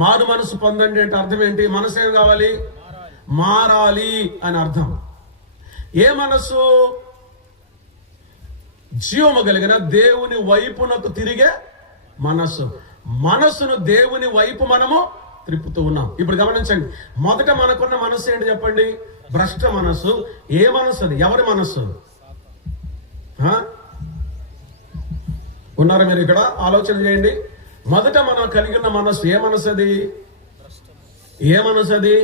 మారు మనసు పొందండి అంటే అర్థం ఏంటి? మనసు ఏం కావాలి? మారాలి అని అర్థం. ఏ మనసు? జీవము కలిగిన దేవుని వైపునకు తిరిగే మనస్సు. మనస్సును దేవుని వైపు మనము త్రిప్పుతూ ఉన్నాం. ఇప్పుడు గమనించండి, మొదట మనకున్న మనస్సు ఏంటి చెప్పండి? భ్రష్ట మనస్సు. ఏ మనస్సు అది? ఎవరి మనస్సు? ఉన్నారా మీరు ఇక్కడ? ఆలోచన చేయండి. మొదట మనం కలిగి ఉన్న మనస్సు ఏ మనస్సు అది? ఏ మనస్సు అది?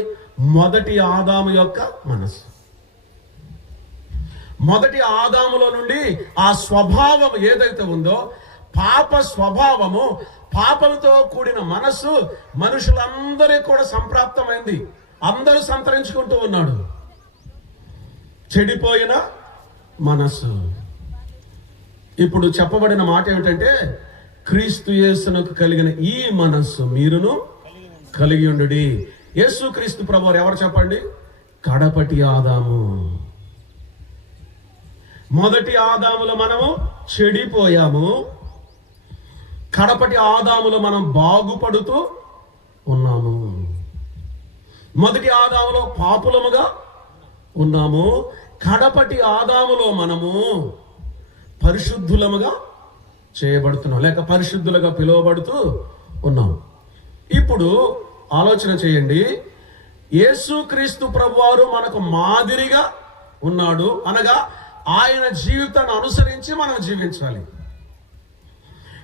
మొదటి ఆదాము యొక్క మనస్సు. మొదటి ఆదాములో నుండి ఆ స్వభావం ఏదైతే ఉందో, పాప స్వభావము, పాపంతో కూడిన మనస్సు మనుషులందరికీ కూడా సంప్రాప్తమైంది. అందరూ సంతరించుకుంటూ ఉన్నాడు. చెడిపోయిన మనస్సు. ఇప్పుడు చెప్పబడిన మాట ఏమిటంటే, క్రీస్తు యేసునకు కలిగిన ఈ మనస్సు మీరును కలిగి ఉండుడి. యేసు క్రీస్తు ప్రభువారు ఎవరు చెప్పండి? కడపటి ఆదాము. మొదటి ఆదాములో మనము చెడిపోయాము, కడపటి ఆదాములో మనం బాగుపడుతూ ఉన్నాము. మొదటి ఆదాములో పాపులముగా ఉన్నాము, కడపటి ఆదాములో మనము పరిశుద్ధులముగా చేయబడుతున్నాం, లేక పరిశుద్ధులుగా పిలువబడుతూ ఉన్నాం. ఇప్పుడు ఆలోచన చేయండి. యేసుక్రీస్తు ప్రభువారు మనకు మాదిరిగా ఉన్నాడు అనగా ఆయన జీవితాన్ని అనుసరించి మనం జీవించాలి.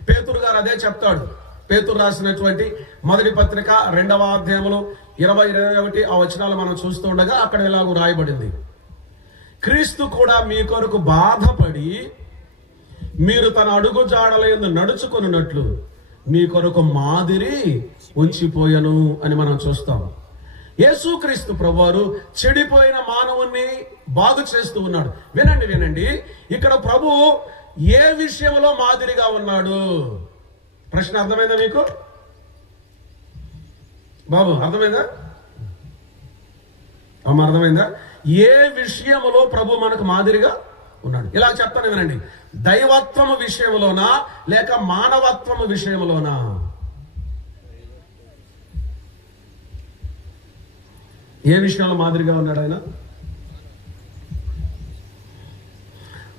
పేతురు గారు అదే చెప్తాడు. పేతురు రాసినటువంటి మొదటి పత్రిక 2వ అధ్యాయంలో 20-21 ఆ వచనాలు మనం చూస్తూ ఉండగా అక్కడ ఇలాగూ రాయబడింది, క్రీస్తు కూడా మీ కొరకు బాధపడి మీరు తన అడుగు జాడలందు నడుచుకున్నట్లు మీ కొరకు మాదిరి ఉంచిపోయను అని మనం చూస్తాం. యేసుక్రీస్తు ప్రభువారు చెడిపోయిన మానవుణ్ణి బాగు చేస్తూ ఉన్నాడు. వినండి వినండి, ఇక్కడ ప్రభు ఏ విషయంలో మాదిరిగా ఉన్నాడు? ప్రశ్న అర్థమైందా మీకు బాబు? అర్థమైందా అమ్మ? అర్థమైందా? ఏ విషయంలో ప్రభు మనకు మాదిరిగా ఉన్నాడు? ఇలా చెప్తాను వినండి. దైవత్వము విషయంలోనా లేక మానవత్వము విషయంలోనా? ఏ విషయంలో మాదిరిగా ఉన్నాడు ఆయన?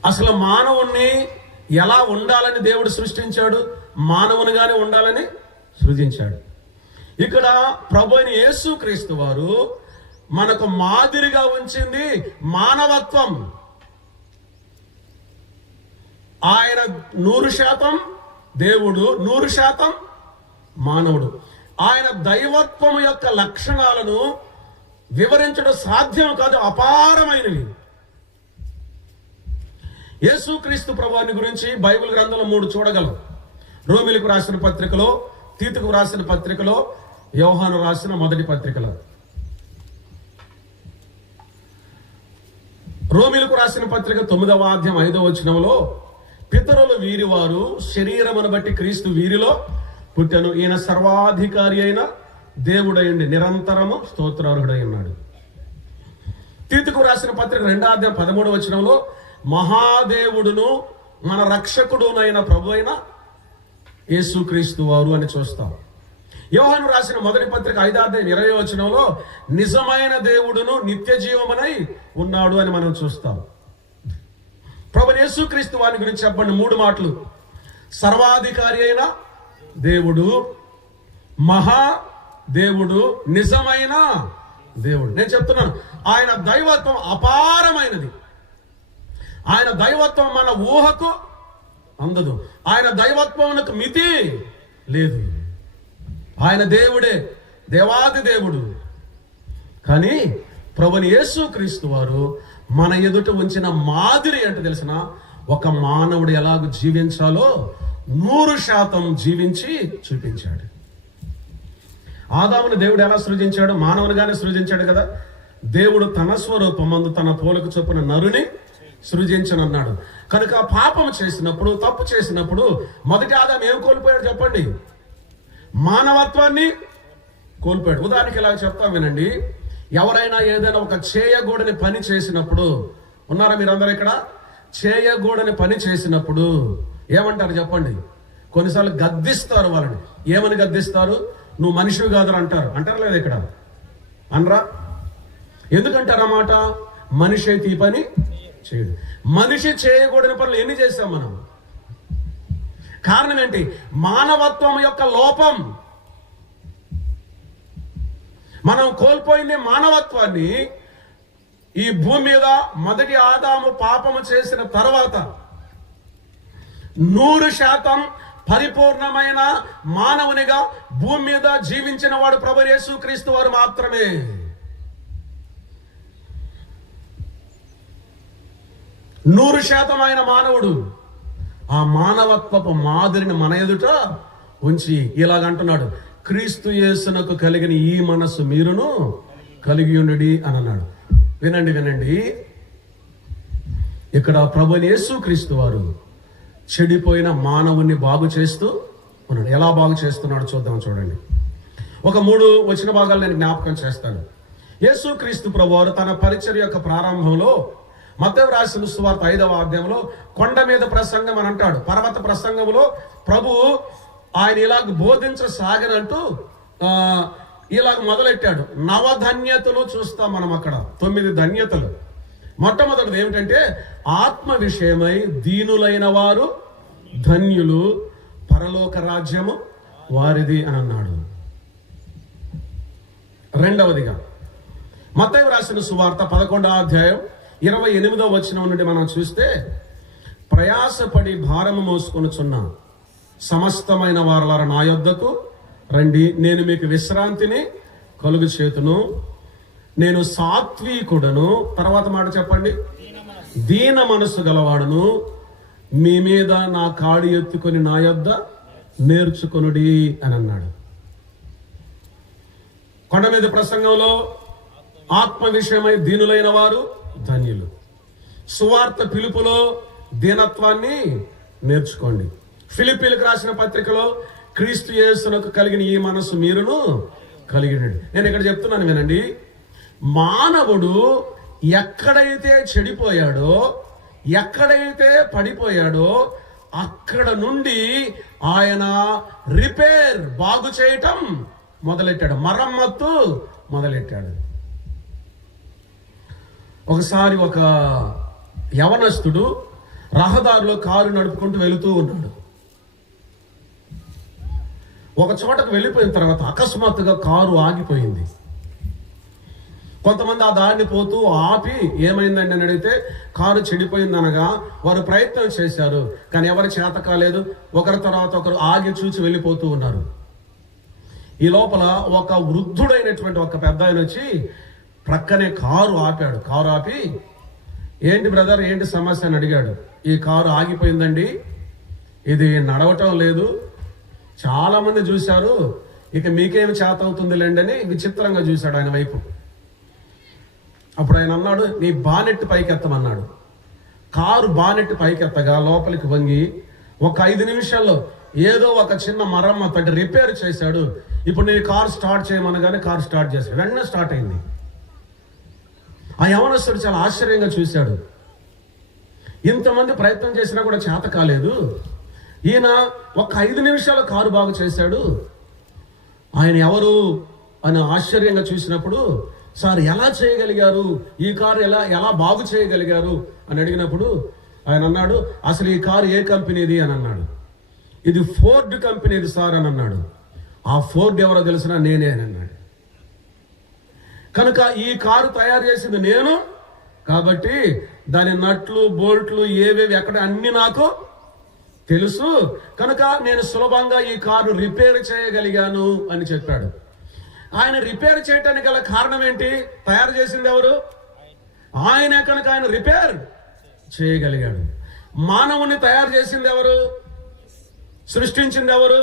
అసలు మానవుణ్ణి ఎలా ఉండాలని దేవుడు సృష్టించాడు? మానవునిగానే ఉండాలని సృజించాడు. ఇక్కడ ప్రభు అయిన యేసుక్రీస్తు వారు మనకు మాదిరిగా ఉంచింది మానవత్వం. ఆయన 100% దేవుడు, 100% మానవుడు. ఆయన దైవత్వం యొక్క లక్షణాలను వివరించడం సాధ్యం కాదు, అపారమైనవి. యేసుక్రీస్తు ప్రభువుని గురించి బైబిల్ గ్రంథంలో 3 చూడగలం. రోమీలకు రాసిన పత్రికలో, తీతుకు రాసిన పత్రికలో, యోహాను రాసిన మొదటి పత్రికలో. రోమీలకు రాసిన పత్రిక 9వ అధ్యాయం 5వ వచనంలో, పితరులు వీరివారు శరీరమును బట్టి క్రీస్తు వీరిలో పుట్టెను, ఈయన సర్వాధికారి అయిన దేవుడైండి నిరంతరము స్తోత్రార్హుడై ఉన్నాడు. తీతుకు రాసిన పత్రిక 2వ అధ్యాయం 13వ వచనంలో, మహాదేవుడును మన రక్షకుడునైన ప్రభు అయిన యేసుక్రీస్తు వారు అని చూస్తాం. యోహాను రాసిన మొదటి పత్రిక 5వ అధ్యాయం 20వ వచనంలో, నిజమైన దేవుడును నిత్య జీవమునై ఉన్నాడు అని మనం చూస్తాం. ప్రభు యేసుక్రీస్తు వారి గురించి చెప్పండి 3 మాటలు. సర్వాధికారి అయిన దేవుడు, మహా దేవుడు, నిజమైన దేవుడు. నేను చెప్తున్నాను, ఆయన దైవత్వం అపారమైనది. ఆయన దైవత్వం మన ఊహకు అందదు. ఆయన దైవత్వమునకు మితి లేదు. ఆయన దేవుడే, దేవాది దేవుడు. కానీ ప్రభుని యేసుక్రీస్తు వారు మన ఎదుట ఉంచిన మాదిరి అంటే తెలిసిన ఒక మానవుడు ఎలాగ జీవించాలో 100% జీవించి చూపించాడు. ఆదాముని దేవుడు ఎలా సృజించాడు? మానవునిగానే సృజించాడు కదా. దేవుడు తన స్వరూపమందు తన పోలిక చొప్పున నరుని సృజించనన్నాడు. కనుక పాపం చేసినప్పుడు, తప్పు చేసినప్పుడు మొదటి ఆదాము ఏం కోల్పోయాడు చెప్పండి? మానవత్వాన్ని కోల్పోయాడు. ఉదాహరణకి ఇలా చెప్తాం వినండి. ఎవరైనా ఏదైనా ఒక చేయకూడని పని చేసినప్పుడు, ఉన్నారా మీరందరూ ఇక్కడ? చేయకూడని పని చేసినప్పుడు ఏమంటారు చెప్పండి? కొన్నిసార్లు గద్దిస్తారు వాళ్ళని. ఏమని గద్దిస్తారు? నువ్వు మనిషివి కాదని అంటారు. అంటారు లేదా ఇక్కడ? అనరా? ఎందుకంటారు అన్నమాట? మనిషి అయితే ఈ పని చేయడు. మనిషి చేయకూడని పనులు ఎన్ని చేస్తాం మనం? కారణం ఏంటి? మానవత్వం యొక్క లోపం. మనం కోల్పోయింది మానవత్వాన్ని. ఈ భూమి మీద మొదటి ఆదాము పాపము చేసిన తర్వాత 100% పరిపూర్ణమైన మానవునిగా భూమి మీద జీవించిన వాడు ప్రభు యేసుక్రీస్తు వారు మాత్రమే. నూరు శాతం ఆయన మానవుడు. ఆ మానవత్వపు మాదిరిని మన ఎదుట ఉంచి ఇలాగంటున్నాడు, క్రీస్తు యేసునకు కలిగిన ఈ మనస్సు మీరును కలిగి ఉండుడి అని అన్నాడు. వినండి వినండి, ఇక్కడ ప్రభు యేసుక్రీస్తు వారు చెడిపోయిన మానవుని బాగు చేస్తూ ఉన్నాడు. ఎలా బాగు చేస్తున్నాడు చూద్దాం. చూడండి, ఒక 3 వచన భాగాలు నేను జ్ఞాపకం చేస్తాను. యేసుక్రీస్తు ప్రభువారు తన పరిచర్య యొక్క ప్రారంభంలో మత్తయి రాసిన సువార్త 5వ అధ్యాయంలో కొండ మీద ప్రసంగం అని అంటాడు. పర్వత ప్రసంగంలో ప్రభు ఆయన ఇలాగ బోధించసాగనంటూ ఇలాగ మొదలెట్టాడు. నవధన్యతలు చూస్తాం మనం అక్కడ. 9 ధన్యతలు. మొట్టమొదటిది ఏమిటంటే, ఆత్మ విషయమై దీనులైన వారు ధన్యులు, పరలోక రాజ్యము వారిది అని అన్నాడు. రెండవదిగా మత్తయి రాసిన సువార్త 11వ అధ్యాయం 28వ వచనం నుండి మనం చూస్తే, ప్రయాసపడి భారము మోసుకొనుచున్న సమస్తమైన వారలారా నా యొద్దకు రండి, నేను మీకు విశ్రాంతిని కలుగు చేతును. నేను సాత్వికుడను, తర్వాత మాట చెప్పండి, దీన మనస్సు గలవాడును, మీ మీద నా కాడి ఎత్తుకొని నా యొద్ద నేర్చుకొనుడి అని అన్నాడు. కొండ మీద ప్రసంగంలో ఆత్మ విషయమై దీనులైన వారు ధన్యులు. సువార్త పిలుపులో దీనత్వాన్ని నేర్చుకోండి. ఫిలిప్పీలకు రాసిన పత్రికలో క్రీస్తు యేసునకు కలిగిన ఈ మనస్సు మీరును కలిగినది. నేను ఇక్కడ చెప్తున్నాను వినండి, మానవుడు ఎక్కడైతే చెడిపోయాడో, ఎక్కడైతే పడిపోయాడో అక్కడ నుండి ఆయన రిపేర్, బాగు చేయటం మొదలెట్టాడు, మరమ్మత్తు మొదలెట్టాడు. ఒకసారి ఒక యవనస్తుడు రహదారిలో కారు నడుపుకుంటూ వెళుతూ ఉన్నాడు. ఒక చోటకు వెళ్ళిపోయిన తర్వాత అకస్మాత్తుగా కారు ఆగిపోయింది. కొంతమంది ఆ దారిని పోతూ ఆపి ఏమైందండి అని అడిగితే, కారు చెడిపోయిందనగా వారు ప్రయత్నం చేశారు, కానీ ఎవరి చేత కాలేదు. ఒకరి తర్వాత ఒకరు ఆగి చూసి వెళ్ళిపోతూ ఉన్నారు. ఈ లోపల ఒక వృద్ధుడైనటువంటి ఒక పెద్ద ఆయన వచ్చి ప్రక్కనే కారు ఆపాడు. కారు ఆపి, ఏంటి బ్రదర్, ఏంటి సమస్య అని అడిగాడు. ఈ కారు ఆగిపోయిందండి, ఇది నడవటం లేదు, చాలా మంది చూశారు, ఇక మీకేమి చేత అవుతుంది లేండి అని విచిత్రంగా చూశాడు ఆయన వైపు. అప్పుడు ఆయన అన్నాడు, నీ బానెట్ పైకెత్తమన్నాడు. కారు బానెట్ పైకెత్తగా లోపలికి వంగి ఒక 5 నిమిషాల్లో ఏదో ఒక చిన్న మరమ్మతు అంటే రిపేర్ చేశాడు. ఇప్పుడు నేను కారు స్టార్ట్ చేయమనగానే కారు స్టార్ట్ చేశాడు. వెంటనే స్టార్ట్ అయింది. ఆ యవనస్తుడు చాలా ఆశ్చర్యంగా చూశాడు. ఇంతమంది ప్రయత్నం చేసినా కూడా చేత కాలేదు, ఈయన ఒక 5 నిమిషాలు కారు బాగు చేశాడు. ఆయన ఎవరు అని ఆశ్చర్యంగా చూసినప్పుడు, సార్ ఎలా చేయగలిగారు, ఈ కారు ఎలా బాగు చేయగలిగారు అని అడిగినప్పుడు ఆయన అన్నాడు, అసలు ఈ కారు ఏ కంపెనీది అని అన్నాడు. ఇది ఫోర్డ్ కంపెనీది సార్ అని అన్నాడు. ఆ ఫోర్డ్ ఎవరో తెలిసినా నేనే అని అన్నాడు. కనుక ఈ కారు తయారు చేసింది నేను కాబట్టి దాని నట్లు బోల్ట్లు ఏవేవి ఎక్కడ అన్ని నాకు తెలుసు కనుక నేను సులభంగా ఈ కారు రిపేర్ చేయగలిగాను అని చెప్పాడు. ఆయన రిపేర్ చేయటానికి గల కారణం ఏంటి? తయారు చేసింది ఎవరు? ఆయన. కనుక ఆయన రిపేర్ చేయగలిగాడు. మానవుని తయారు చేసింది ఎవరు? సృష్టించింది ఎవరు?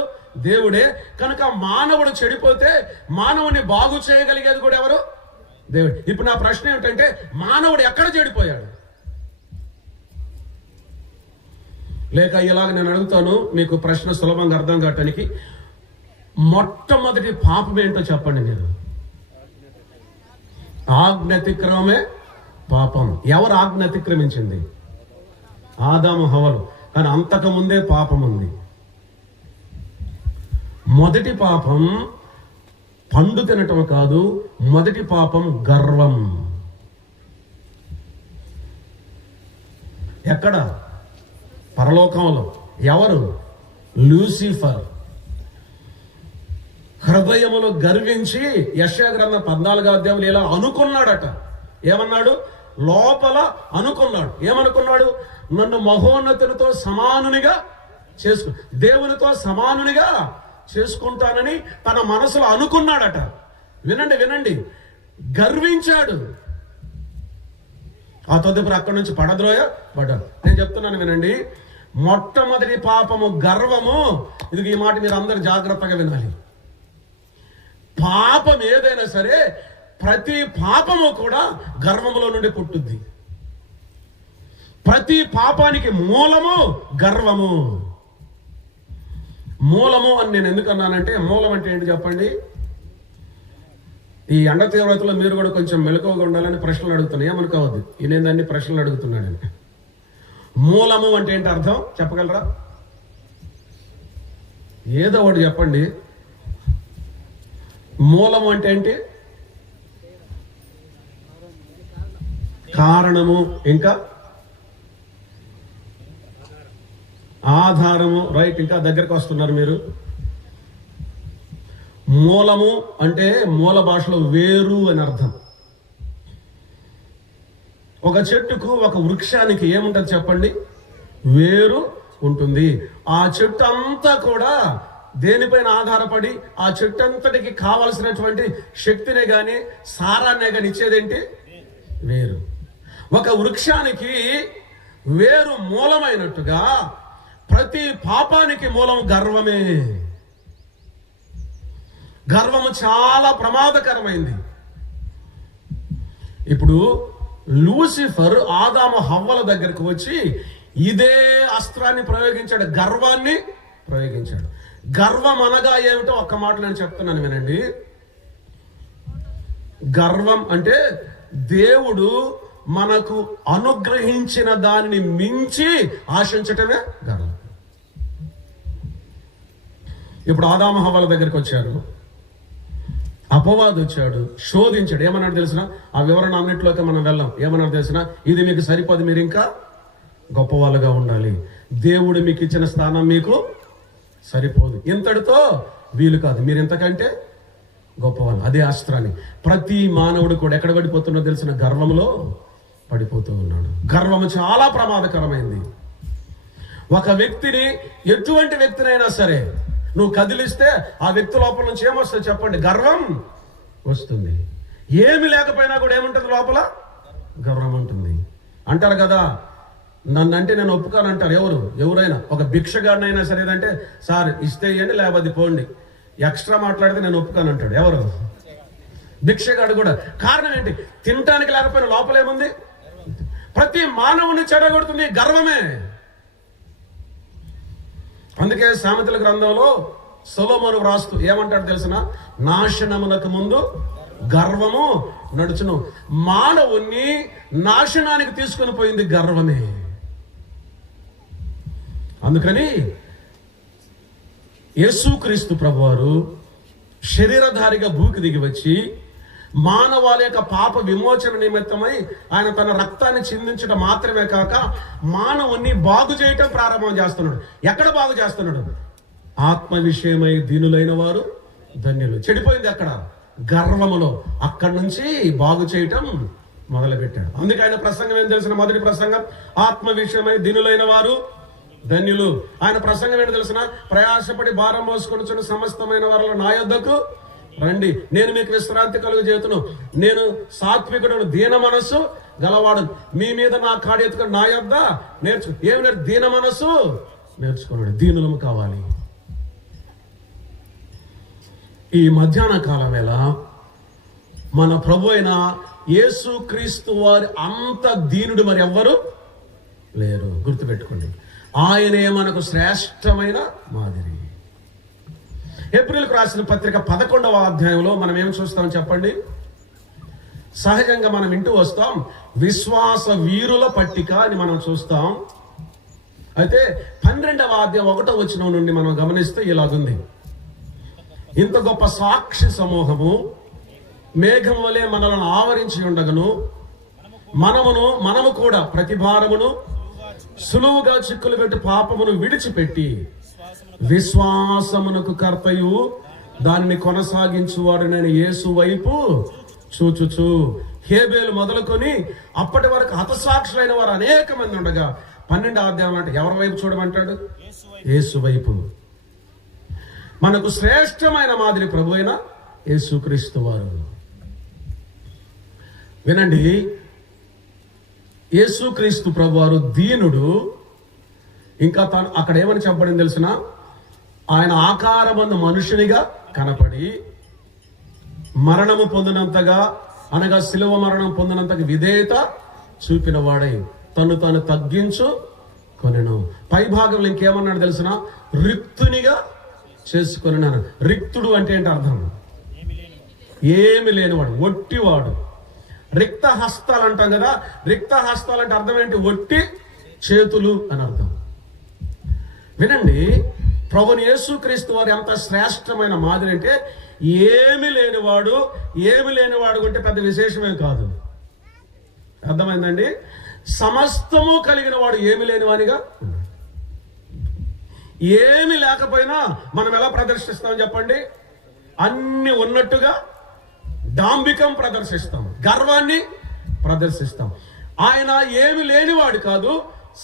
దేవుడే. కనుక మానవుడు చెడిపోతే మానవుని బాగు చేయగలిగేది కూడా ఎవరు? దేవుడు. ఇప్పుడు నా ప్రశ్న ఏమిటంటే, మానవుడు ఎక్కడ చెడిపోయాడు? లేక ఇలాగ నేను అడుగుతాను, మీకు ప్రశ్న సులభంగా అర్థం కావటానికి. మొట్టమొదటి పాపం ఏంటో చెప్పండి మీరు. ఆజ్ఞాతిక్రమమే పాపం. ఎవరు ఆజ్ఞ అతిక్రమించింది? ఆదాము హవ్వలు. కానీ అంతకు ముందే పాపం ఉంది. మొదటి పాపం పండు తినటం కాదు, మొదటి పాపం గర్వం. ఎక్కడ? పరలోకంలో. ఎవరు? లూసిఫర్. హృదయములో గర్వించి యెషయా గ్రంథం 14వ అధ్యాయంలో ఇలా అనుకున్నాడట. ఏమన్నాడు? లోపల అనుకున్నాడు. ఏమనుకున్నాడు? నన్ను మహోన్నతునితో సమానునిగా చేసుకు, దేవునితో సమానునిగా చేసుకుంటానని తన మనసులో అనుకున్నాడట. వినండి వినండి, గర్వించాడు. ఆ తదుపరి అక్కడి నుంచి పడద్రోయ పడ్డాడు. నేను చెప్తున్నాను వినండి, మొట్టమొదటి పాపము గర్వము. ఇది ఈ మాట మీరు అందరు జాగ్రత్తగా వినాలి. పాపం ఏదైనా సరే, ప్రతి పాపము కూడా గర్వములో నుండి పుట్టుద్ది. ప్రతి పాపానికి మూలము గర్వము. మూలము అని నేను ఎందుకన్నానంటే, మూలం అంటే ఏంటి చెప్పండి? ఈ ఎండ తీవ్రతలో మీరు కూడా కొంచెం మెలకువగా ఉండాలని ప్రశ్నలు అడుగుతున్నాను. ఏమనుకోవద్దు, ఈయనేందన్ని ప్రశ్నలు అడుగుతున్నాడని. మూలము అంటే ఏంటి అర్థం చెప్పగలరా? ఏదో ఒకటి చెప్పండి. మూలము అంటే ఏంటి? కారణము, ఇంకా ఆధారము. రైట్, ఇంకా దగ్గరకు వస్తున్నారు మీరు. మూలము అంటే మూల భాషలో వేరు అని అర్థం. ఒక చెట్టుకు, ఒక వృక్షానికి ఏముంటుంది చెప్పండి? వేరు ఉంటుంది. ఆ చెట్టు అంతా కూడా దేనిపైన ఆధారపడి ఆ చెట్టు అంతటికి కావలసినటువంటి శక్తినే గాని సారాన్నే గాని ఇచ్చేదేంటి? వేరు. ఒక వృక్షానికి వేరు మూలమైనట్టుగా ప్రతి పాపానికి మూలం గర్వమే. గర్వము చాలా ప్రమాదకరమైంది. ఇప్పుడు లూసిఫర్ ఆదాము హవ్వల దగ్గరకు వచ్చి ఇదే అస్త్రాన్ని ప్రయోగించాడు, గర్వాన్ని ప్రయోగించాడు. గర్వం అనగా ఏమిటో ఒక్క మాట నేను చెప్తున్నాను వినండి. గర్వం అంటే దేవుడు మనకు అనుగ్రహించిన దానిని మించి ఆశించటమే గర్వం. ఇప్పుడు ఆదాము హవ్వల దగ్గరికి వచ్చారు, అపవాదు వచ్చాడు, శోధించాడు. ఏమన్నాడు తెలిసిన? ఆ వివరణ అన్నింటిలోకి మనం వెళ్ళాం. ఏమన్నాడు తెలిసిన? ఇది మీకు సరిపోదు, మీరు ఇంకా గొప్పవాళ్ళుగా ఉండాలి. దేవుడు మీకు ఇచ్చిన స్థానం మీకు సరిపోదు, ఇంతటితో వీలు కాదు, మీరు ఇంతకంటే గొప్పవాళ్ళు. అదే అస్త్రాన్ని ప్రతి మానవుడు కూడా ఎక్కడ పడిపోతున్నో తెలిసిన? గర్వంలో పడిపోతూ ఉన్నాడు. గర్వము చాలా ప్రమాదకరమైంది. ఒక వ్యక్తిని, ఎటువంటి వ్యక్తినైనా సరే నువ్వు కదిలిస్తే ఆ వ్యక్తి లోపల నుంచి ఏమొస్తుంది చెప్పండి? గర్వం వస్తుంది. ఏమి లేకపోయినా కూడా ఏముంటుంది లోపల? గర్వం ఉంటుంది. అంటారు కదా, నన్ను అంటే నేను ఒప్పుకోనంటారు. ఎవరైనా ఒక భిక్షగాడినైనా సరేదంటే, సార్ ఇస్తే ఇవ్వండి లేకపోతే పోండి, ఎక్స్ట్రా మాట్లాడితే నేను ఒప్పుకోనంటాడు. ఎవరు? భిక్షగాడు కూడా. కారణం ఏంటి? తినటానికి లేకపోయినా లోపల ఏముంది? ప్రతి మానవుని చెడగొడుతుంది గర్వమే. అందుకే సామెతల గ్రంథంలో సొలొమోను వ్రాస్తూ ఏమంటాడు తెలిసిన? నాశనమునకు ముందు గర్వము నడుచును. మానవుణ్ణి నాశనానికి తీసుకొని పోయింది గర్వమే. అందుకని యేసుక్రీస్తు ప్రభువారు శరీరధారిగా భూమికి దిగి వచ్చి మానవాళి యొక్క పాప విమోచన నిమిత్తమై ఆయన తన రక్తాన్ని చిందించడం మాత్రమే కాక మానవుణ్ణి బాగు చేయటం ప్రారంభం చేస్తున్నాడు. ఎక్కడ బాగు చేస్తున్నాడు? ఆత్మ విషయమై దీనులైన వారు ధన్యులు. చెడిపోయింది అక్కడ గర్వములో. అక్కడి నుంచి బాగు చేయటం మొదలుపెట్టాడు. అందుకే ఆయన ప్రసంగం ఏం తెలిసిన? మొదటి ప్రసంగం ఆత్మ విషయమై దీనులైన వారు ధన్యులు. ఆయన ప్రసంగం ఏంటో తెలిసిన, ప్రయాసపడి భారం మోసుకొనుచున్న సమస్తమైన వారిలో నా యొద్దకు రండి, నేను మీకు విశ్రాంతి కలుగు చేతును. నేను సాత్వికుడు, దీన మనస్సు గలవాడు, మీ మీద నా కాడి ఎత్తుకొని నా యొద్ద ఏమి దీన మనస్సు నేర్చుకున్నాడు. దీనులము కావాలి. ఈ మధ్యాహ్న కాలం వేళ మన ప్రభు అయిన యేసు క్రీస్తు వారి అంత దీనుడు మరి ఎవ్వరు లేరు. గుర్తుపెట్టుకోండి, ఆయనే మనకు శ్రేష్టమైన మాదిరి. ఏప్రిల్కు రాసిన పత్రిక 11వ అధ్యాయంలో మనం ఏం చూస్తాం చెప్పండి? సహజంగా మనం వింటూ వస్తాం, విశ్వాస వీరుల పట్టిక అని మనం చూస్తాం. అయితే 12వ అధ్యాయం 1వ వచనం నుండి మనం గమనిస్తే ఇలాగుంది: ఇంత గొప్ప సాక్షి సమూహము మేఘం వలె మనలను ఆవరించి ఉండగను, మనము కూడా ప్రతి భారమును సులువుగా చిక్కులు పెట్టి పాపమును విడిచిపెట్టి విశ్వాసమునకు కర్తయు దానిని కొనసాగించువాడునైన యేసు వైపు చూచుచు. హేబేలు మొదలుకొని అప్పటి వరకు హతసాక్షులైన వారు అనేక మంది ఉండగా 12వ అధ్యాయం అంటే ఎవరి వైపు చూడమంటాడు? యేసు వైపు. మనకు శ్రేష్టమైన మాదిరి ప్రభు అయిన యేసుక్రీస్తు వారు. వినండి, యేసుక్రీస్తు ప్రభు వారు దీనుడు. ఇంకా తను అక్కడ ఏమని చెప్పబడింది తెలిసిన, ఆయన ఆకారమందు మనుషునిగా కనపడి మరణము పొందినంతగా, అనగా శిలువ మరణం పొందినంతగా విధేయత చూపిన వాడై తను తగ్గించు కొనెను. పై భాగంలో ఇంకేమన్నాడు తెలిసిన, రిక్తునిగా చేసుకొనినాను. రిక్తుడు అంటే ఏంటి అర్థం? ఏమి లేనివాడు, ఒట్టివాడు. రిక్త హస్తాలు అంటాం కదా, రిక్త హస్తాలు అంటే అర్థం ఏంటి? ఒట్టి చేతులు అని అర్థం. వినండి, ప్రభుని యేసుక్రీస్తు వారు ఎంత శ్రేష్టమైన మాదిరి అంటే, ఏమి లేనివాడు అంటే పెద్ద విశేషమే కాదు. అర్థమైందండి? సమస్తము కలిగిన వాడు ఏమి లేనివానిగా. ఏమి లేకపోయినా మనం ఎలా ప్రదర్శిస్తాం చెప్పండి? అన్ని ఉన్నట్టుగా డాంబికం ప్రదర్శిస్తాం, గర్వాన్ని ప్రదర్శిస్తాం. ఆయన ఏమి లేనివాడు కాదు,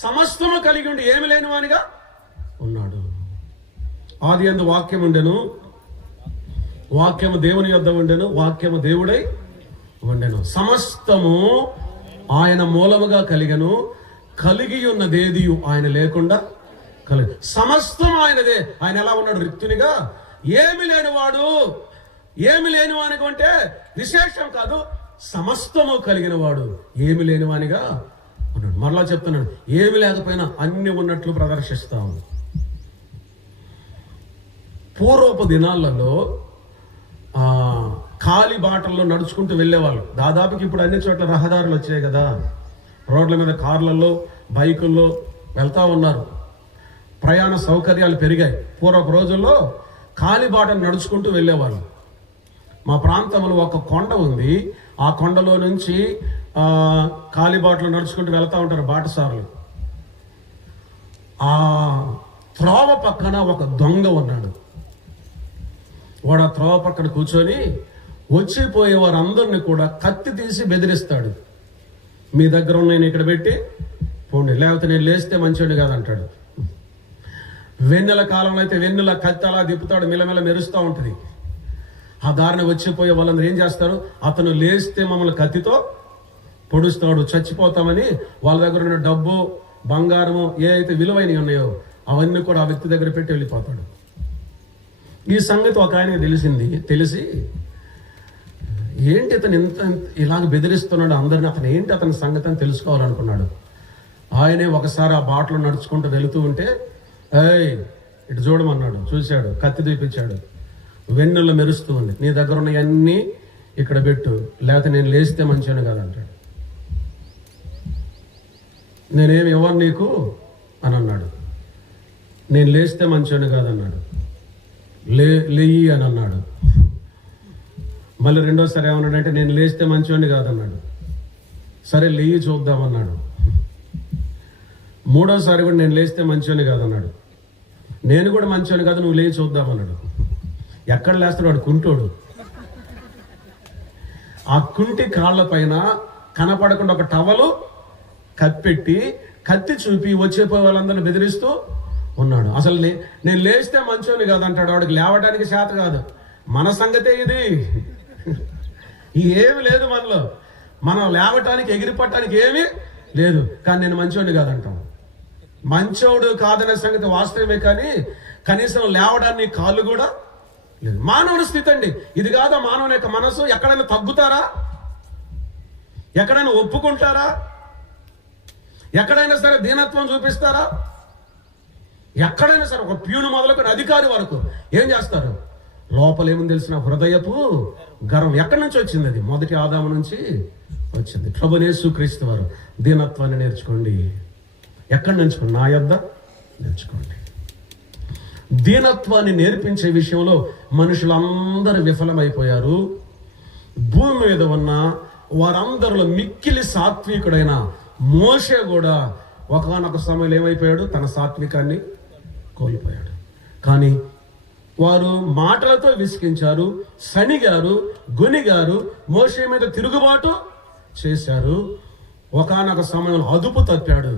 సమస్తము కలిగి ఉండి ఏమి లేనివానిగా ఉన్నాడు. ఆదియందు వాక్యం ఉండెను, వాక్యము దేవుని యొద్ద ఉండెను, వాక్యము దేవుడై ఉండెను. సమస్తము ఆయన మూలముగా కలిగెను, కలిగి ఉన్నదేది ఆయన లేకుండా కలిగి. సమస్తం ఆయనదే. ఆయన ఎలా ఉన్నాడు? రిక్తునిగా, ఏమి లేనివానికి అంటే విశేషం కాదు, సమస్తము కలిగిన వాడు ఏమి లేనివానిగా ఉన్నాడు. మరలా చెప్తున్నాడు, ఏమి లేకపోయినా అన్ని ఉన్నట్లు ప్రదర్శిస్తాము. పూర్వపు దినాలలో ఖాళీ బాటల్లో నడుచుకుంటూ వెళ్ళేవాళ్ళు. దాదాపుకి ఇప్పుడు అన్ని చోట్ల రహదారులు వచ్చాయి కదా, రోడ్ల మీద కార్లలో బైకుల్లో వెళ్తా ఉన్నారు, ప్రయాణ సౌకర్యాలు పెరిగాయి. పూర్వపు రోజుల్లో ఖాళీ బాటలు నడుచుకుంటూ వెళ్ళేవాళ్ళు. మా ప్రాంతంలో ఒక కొండ ఉంది, ఆ కొండలో నుంచి కాలిబాటలు నడుచుకుంటూ వెళ్తూ ఉంటారు బాటసారులు. ఆ త్రోవ పక్కన ఒక దొంగ ఉన్నాడు. వాడు ఆ త్రోవ పక్కన కూర్చొని వచ్చిపోయే వారందరినీ కూడా కత్తి తీసి బెదిరిస్తాడు. మీ దగ్గర ఉన్న నేను ఇక్కడ పెట్టి పోండి, లేకపోతే నేను లేస్తే మంచివాడు కాదంటాడు. వెన్నెల కాలంలో అయితే వెన్నెల కత్తి అలా తిప్పుతాడు, మిలమిల మెరుస్తూ ఉంటుంది. ఆ దారిని వచ్చిపోయే వాళ్ళందరూ ఏం చేస్తారు? అతను లేస్తే మమ్మల్ని కత్తితో పొడుస్తాడు, చచ్చిపోతామని వాళ్ళ దగ్గర ఉన్న డబ్బు, బంగారము ఏ అయితే విలువైనవి ఉన్నాయో అవన్నీ కూడా ఆ వ్యక్తి దగ్గర పెట్టి వెళ్ళిపోతాడు. ఈ సంగతి ఒక ఆయనకి తెలిసి ఏంటి ఇతను ఇంత ఇలాగ బెదిరిస్తున్నాడు అందరిని, అతని సంగతి అని తెలుసుకోవాలనుకున్నాడు. ఆయనే ఒకసారి ఆ బాటలో నడుచుకుంటూ వెళుతూ ఉంటే, ఏయ్ ఇటు చూడమన్నాడు. చూశాడు, కత్తి చూపించాడు, వెన్నుల్లో మెరుస్తూ ఉంది. నీ దగ్గర ఉన్నవన్నీ ఇక్కడ పెట్టు, లేకపోతే నేను లేస్తే మంచివాడు కాదంటాడు. నేనేమి ఇవ్వను నీకు అని అన్నాడు. నేను లేస్తే మంచివాడు కాదన్నాడు. లేయి అని అన్నాడు. మళ్ళీ రెండోసారి ఏమన్నాడంటే నేను లేస్తే మంచివాడిని కాదన్నాడు. సరే లేయి చూద్దామన్నాడు. మూడోసారి కూడా నేను లేస్తే మంచివాడిని కాదన్నాడు. నేను కూడా మంచివాడిని కాదు, నువ్వు లేయి చూద్దామన్నాడు. ఎక్కడ లేస్తాడు వాడు? కుంటోడు. ఆ కుంటి కాళ్ళ పైన కనపడకుండా ఒక టవలు కప్పెట్టి కత్తి చూపి వచ్చేపోయే వాళ్ళందరిని బెదిరిస్తూ ఉన్నాడు. అసలు నేను లేస్తే మంచోని కాదంటాడు. వాడికి లేవడానికి చేత కాదు. మన సంగతే ఇది. ఏమి లేదు మనలో. మనం లేవటానికి ఎగిరిపట్టడానికి ఏమీ లేదు. కానీ నేను మంచోడిని కాదంటాం. మంచోడు కాదనే సంగతి వాస్తవమే, కానీ కనీసం లేవడానికి కాళ్ళు కూడా లేదు. మానవుని స్థితి అండి ఇది. కాదా మానవుని యొక్క మనసు? ఎక్కడైనా తగ్గుతారా? ఎక్కడైనా ఒప్పుకుంటారా? ఎక్కడైనా సరే దీనత్వం చూపిస్తారా? ఎక్కడైనా సరే ఒక ప్యూను మొదలుకొని అధికారి వరకు ఏం చేస్తారు? లోపల ఏముంది తెలిసిన? హృదయపు గర్వం. ఎక్కడి నుంచి వచ్చింది? అది మొదటి ఆదాము నుంచి వచ్చింది. ప్రభువైన యేసుక్రీస్తు వారు దీనత్వాన్ని నేర్చుకోండి. ఎక్కడి నుంచి? నా యొద్ద నేర్చుకోండి. దీనత్వాన్ని నేర్పించే విషయంలో మనుషులందరూ విఫలమైపోయారు. భూమి మీద ఉన్న వారందరిలో మిక్కిలి సాత్వికుడైన మోషే కూడా ఒకనొక సమయంలో ఏమైపోయాడు? తన సాత్వికాన్ని కోల్పోయాడు. కానీ వారు మాటలతో విసిగించారు, సణిగారు, గొనిగారు, మోషే మీద తిరుగుబాటు చేశారు. ఒకనొక సమయంలో అదుపు తప్పాడు.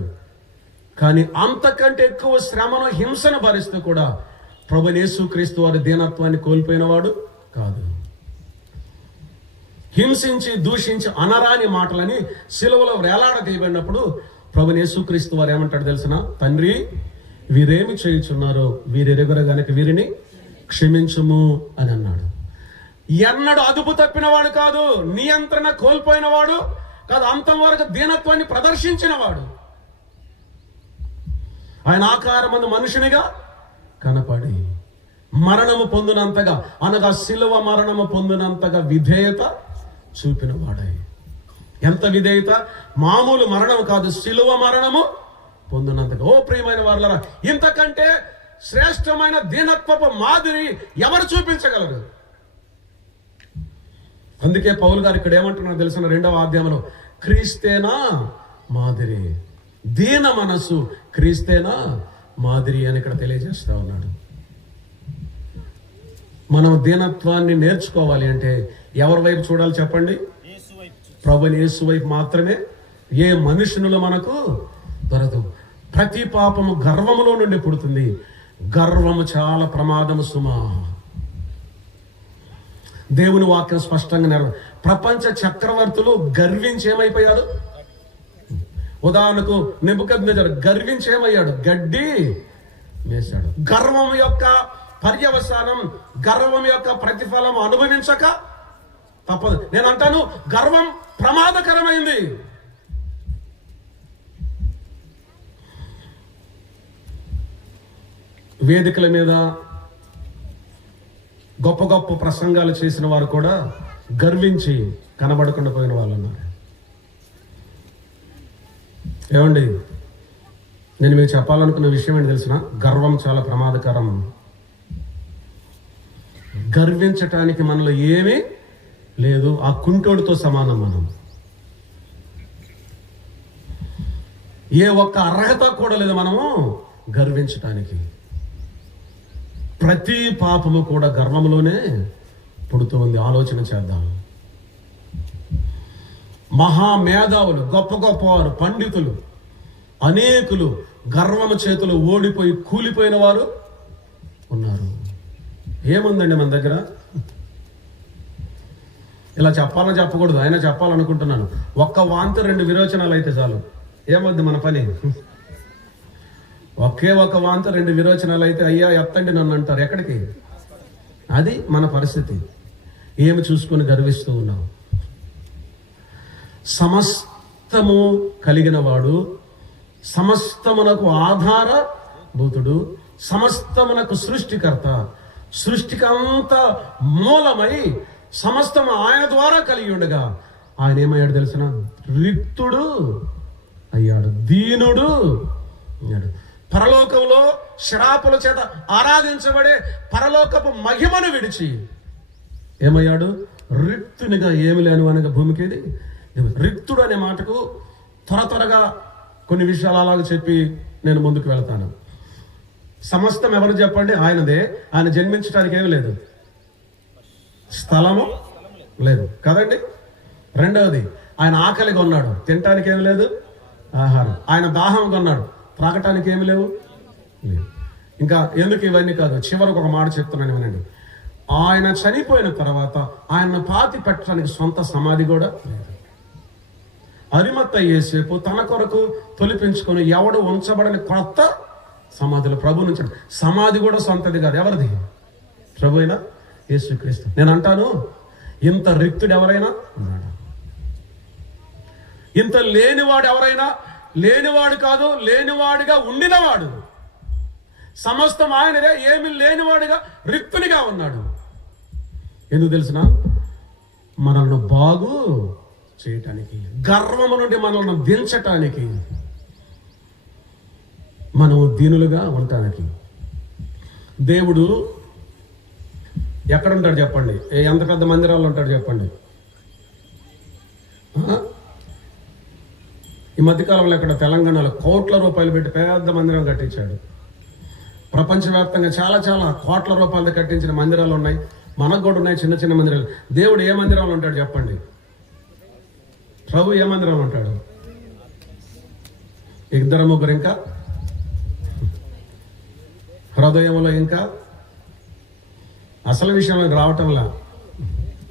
కానీ అంతకంటే ఎక్కువ శ్రమను, హింసను భరిస్తూ కూడా ప్రభువైన యేసుక్రీస్తు వారి దీనత్వాన్ని కోల్పోయినవాడు కాదు. హింసించి దూషించి అనరాని మాటలని సిలువలో వేలాడదీయబడినప్పుడు ప్రభువైన యేసుక్రీస్తు వారు ఏమంటాడు తెలిసిన? తండ్రి, వీరేమి చేయుచున్నారో వీరెరుగరు గనుక వీరిని క్షమించుము అని అన్నాడు. ఎన్నడూ అదుపు తప్పినవాడు కాదు, నియంత్రణ కోల్పోయినవాడు కాదు, అంతం వరకు దీనత్వాన్ని ప్రదర్శించినవాడు. ఆయన ఆకారమందు మనుషునిగా కనపడి మరణము పొందినంతగా, అనగా శిలువ మరణము పొందినంతగా విధేయత చూపినవాడై. ఎంత విధేయత! మామూలు మరణం కాదు, శిలువ మరణము పొందినంతగా. ఓ ప్రియమైన వారలారా, ఇంతకంటే శ్రేష్టమైన దీనత్వపు మాదిరి ఎవరు చూపించగలరు? అందుకే పౌలు గారు ఇక్కడ ఏమంటున్నారు తెలిసిన 2వ అధ్యాయంలో, క్రీస్తేనా మాదిరి, దీన మనసు క్రీస్తేనా మాదిరి అని ఇక్కడ తెలియజేస్తా ఉన్నాడు. మనం దీనత్వాన్ని నేర్చుకోవాలి అంటే ఎవరి వైపు చూడాలి చెప్పండి? ప్రభువైన యేసు వైపు మాత్రమే. ఏ మనుషునిలో మనకు దొరకదు. ప్రతి పాపము గర్వములో నుండి పుడుతుంది. గర్వము చాలా ప్రమాదము సుమా. దేవుని వాక్యం స్పష్టంగా ప్రపంచ చక్రవర్తులు గర్వించి ఏమైపోయారు? ఉదాహరణకు నెబుకద్నెజరు గర్వించి ఏమయ్యాడు? గడ్డి మేశాడు. గర్వం యొక్క పర్యవసానం, గర్వం యొక్క ప్రతిఫలం అనుభవించక తప్పదు. నేను అంటాను, గర్వం ప్రమాదకరమైంది. వేదికల మీద గొప్ప గొప్ప ప్రసంగాలు చేసిన వారు కూడా గర్వించి కనబడకుండా పోయిన వాళ్ళు ఉన్నారు. ఏమండి, నేను మీకు చెప్పాలనుకున్న విషయం ఏంటి తెలిసిన? గర్వం చాలా ప్రమాదకరం. గర్వించటానికి మనలో ఏమీ లేదు. ఆ కుంటోడితో సమానం మనం. ఏ ఒక్క అర్హత కూడా లేదు మనము గర్వించటానికి. ప్రతి పాపము కూడా గర్వంలోనే పుడుతూ ఉంది. ఆలోచన చేద్దాం. మహామేధావులు, గొప్ప గొప్పవారు, పండితులు అనేకులు గర్వము చేతులు ఓడిపోయి కూలిపోయిన వారు ఉన్నారు. ఏముందండి మన దగ్గర? ఇలా చెప్పాలని చెప్పకూడదు, అయినా చెప్పాలనుకుంటున్నాను. ఒక్క వాంతి 2 విరోచనాలు అయితే చాలు. ఏమవుద్ది మన పని? ఒకే ఒక వాంతి 2 విరోచనాలు అయితే అయ్యా ఎత్తండి నన్ను అంటారు. ఎక్కడికి? అది మన పరిస్థితి. ఏమి చూసుకొని గర్విస్తూ ఉన్నాం? సమస్తము కలిగిన వాడు, సమస్తమునకు ఆధారభూతుడు, సమస్తమునకు సృష్టికర్త, సృష్టికంతా మూలమై సమస్తము ఆయన ద్వారా కలిగి ఉండగా ఆయన ఏమయ్యాడు తెలిసిన? రిక్తుడు అయ్యాడు, దీనుడు అయ్యాడు. పరలోకంలో శ్రాపుల చేత ఆరాధించబడే పరలోకపు మహిమను విడిచి ఏమయ్యాడు? రిక్తునిగా. ఏమి లేను అనగా భూమికి రిక్తుడు అనే మాటకు త్వరగా కొన్ని విషయాలు అలాగ చెప్పి నేను ముందుకు వెళ్తాను. సమస్తం ఎవరు చెప్పండి? ఆయనదే. ఆయన జన్మించడానికి ఏమి లేదు, స్థలము లేదు కదండి. రెండవది, ఆయన ఆకలిగా ఉన్నాడు, తినటానికి ఏమి లేదు, ఆహారం. ఆయన దాహం కొన్నాడు, త్రాగటానికి ఏమి లేవు. ఇంకా ఎందుకు ఇవన్నీ కాదు, చివరికి ఒక మాట చెప్తున్నాను వినండి. ఆయన చనిపోయిన తర్వాత ఆయన పాతి పెట్టడానికి సొంత సమాధి కూడా లేదు. అరిమత్త యేసేపు తన కొరకు తొలిపించుకొని ఎవడు ఉంచబడని కొత్త సమాధిలో ప్రభు నుంచి. సమాధి కూడా సొంతది కాదు, ఎవరిది? ప్రభు అయినా యేసుక్రీస్తు. నేను అంటాను, ఇంత రిక్తుడు ఎవరైనా ఉన్నాడు? ఇంత లేనివాడు ఎవరైనా? లేనివాడు కాదు, లేనివాడిగా ఉండినవాడు. సమస్తం ఆయనదే, ఏమి లేనివాడిగా రిక్తునిగా ఉన్నాడు. ఎందుకు తెలిసిన? మనల్ని బాగు చేయటానికి, గర్వము నుండి మనల్ని దించటానికి, మనము దీనులుగా ఉండటానికి. దేవుడు ఎక్కడ ఉంటాడు చెప్పండి? ఎంత పెద్ద మందిరాల్లో ఉంటాడు చెప్పండి? ఈ మధ్యకాలంలో ఇక్కడ తెలంగాణలో కోట్ల రూపాయలు పెట్టి పెద్ద మందిరం కట్టించాడు. ప్రపంచవ్యాప్తంగా చాలా చాలా కోట్ల రూపాయలు కట్టించిన మందిరాలు ఉన్నాయి, మనకు కూడా ఉన్నాయి చిన్న చిన్న మందిరాలు. దేవుడు ఏ మందిరంలో ఉంటాడు చెప్పండి? ప్రభు ఏ మందిరంలో ఉంటాడు? ఇద్దరు ముగ్గురు, ఇంకా హృదయంలో, ఇంకా అసలు విషయంలో రావటంలా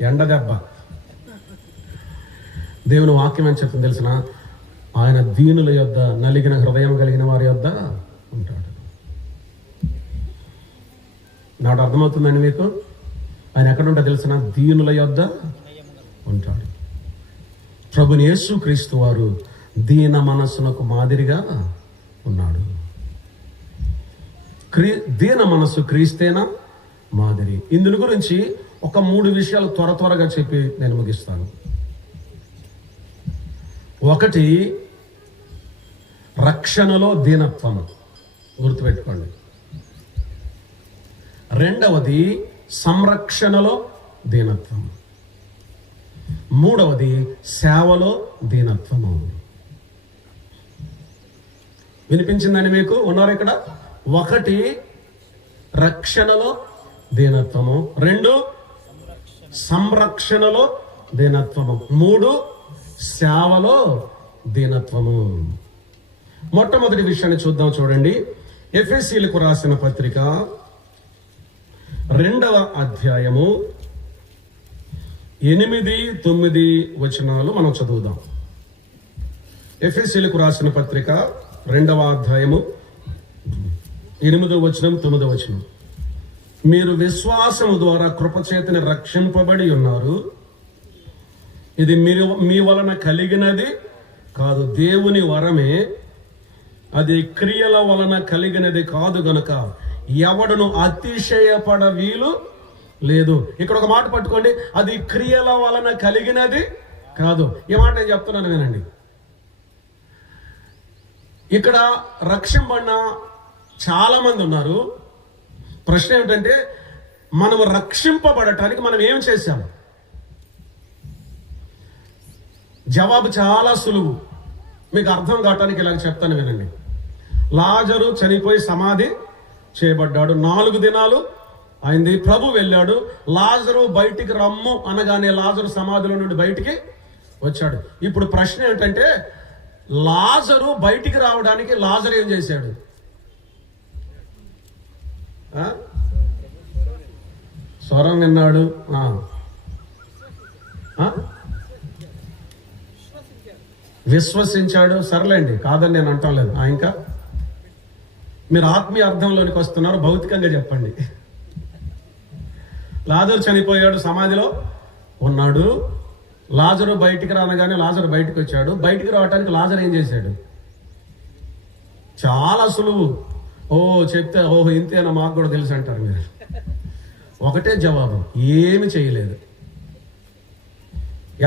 ఎండ దెబ్బ. దేవుని వాక్యం అని చెప్తుంది తెలిసిన? ఆయన దీనుల యొద్ద, నలిగిన హృదయం కలిగిన వారి యొద్ద ఉంటాడు. నాడు అర్థమవుతుందండి మీకు? ఆయన ఎక్కడుంటా తెలిసిన? దీనుల యొద్ద ఉంటాడు. ప్రభుని యేసుక్రీస్తు వారు దీన మనస్సునకు మాదిరిగా ఉన్నాడు. దీన మనస్సు క్రీస్తేనా మాదిరి. ఇందుని గురించి ఒక 3 విషయాలు త్వరగా చెప్పి నేను ముగిస్తాను. ఒకటి, రక్షణలో దీనత్వము, గుర్తుపెట్టుకోండి. రెండవది, సంరక్షణలో దీనత్వం. మూడవది, సేవలో దీనత్వము. వినిపించిందని మీకు? ఉన్నారు ఇక్కడ? ఒకటి, రక్షణలో దీనత్వము. 2, సంరక్షణలో దీనత్వము. 3, సేవలో దీనత్వము. మొట్టమొదటి విషయాన్ని చూద్దాం. చూడండి, ఎఫెసీయులకు రాసిన పత్రిక 2వ అధ్యాయము 8-9 వచనాలు మనం చదువుదాం. ఎఫెసీయులకు రాసిన పత్రిక 2వ అధ్యాయము 8వ వచనం 9వ వచనం. మీరు విశ్వాసము ద్వారా కృపచేతని రక్షింపబడి ఉన్నారు. ఇది మీ వలన కలిగినది కాదు, దేవుని వరమే. అది క్రియల వలన కలిగినది కాదు గనుక ఎవడును అతిశయపడ వీలు లేదు. ఇక్కడ ఒక మాట పట్టుకోండి, అది క్రియల వలన కలిగినది కాదు. ఈ మాట నేను చెప్తున్నాను వినండి. ఇక్కడ రక్షింపబడిన చాలా మంది ఉన్నారు. ప్రశ్న ఏమిటంటే, మనం రక్షింపబడటానికి మనం ఏం చేశాము? జవాబు చాలా సులువు, మీకు అర్థం కావటానికి ఇలాగ చెప్తాను వినండి. లాజరు చనిపోయి సమాధి చేయబడ్డాడు. 4 దినాలు అయింది. ప్రభు వెళ్ళాడు. లాజరు బయటికి రమ్ము అనగానే లాజరు సమాధిలో నుండి బయటికి వచ్చాడు. ఇప్పుడు ప్రశ్న ఏంటంటే, లాజరు బయటికి రావడానికి లాజరు ఏం చేశాడు? స్వరం విన్నాడు, విశ్వసించాడు. సర్లేండి, కాదని నేను అంటాం లేదు. ఇంకా మీరు ఆత్మీయ అర్థంలోనికి వస్తున్నారు, భౌతికంగా చెప్పండి. లాజరు చనిపోయాడు, సమాధిలో ఉన్నాడు. లాజరు బయటికి రానగానే లాజరు బయటికి వచ్చాడు. బయటికి రావటానికి లాజరు ఏం చేశాడు? చాలా సులువు. చెప్తే ఓహో ఇంతేనా, మాకు కూడా తెలుసు అంటారు మీరు. ఒకటే జవాబు, ఏమి చేయలేదు.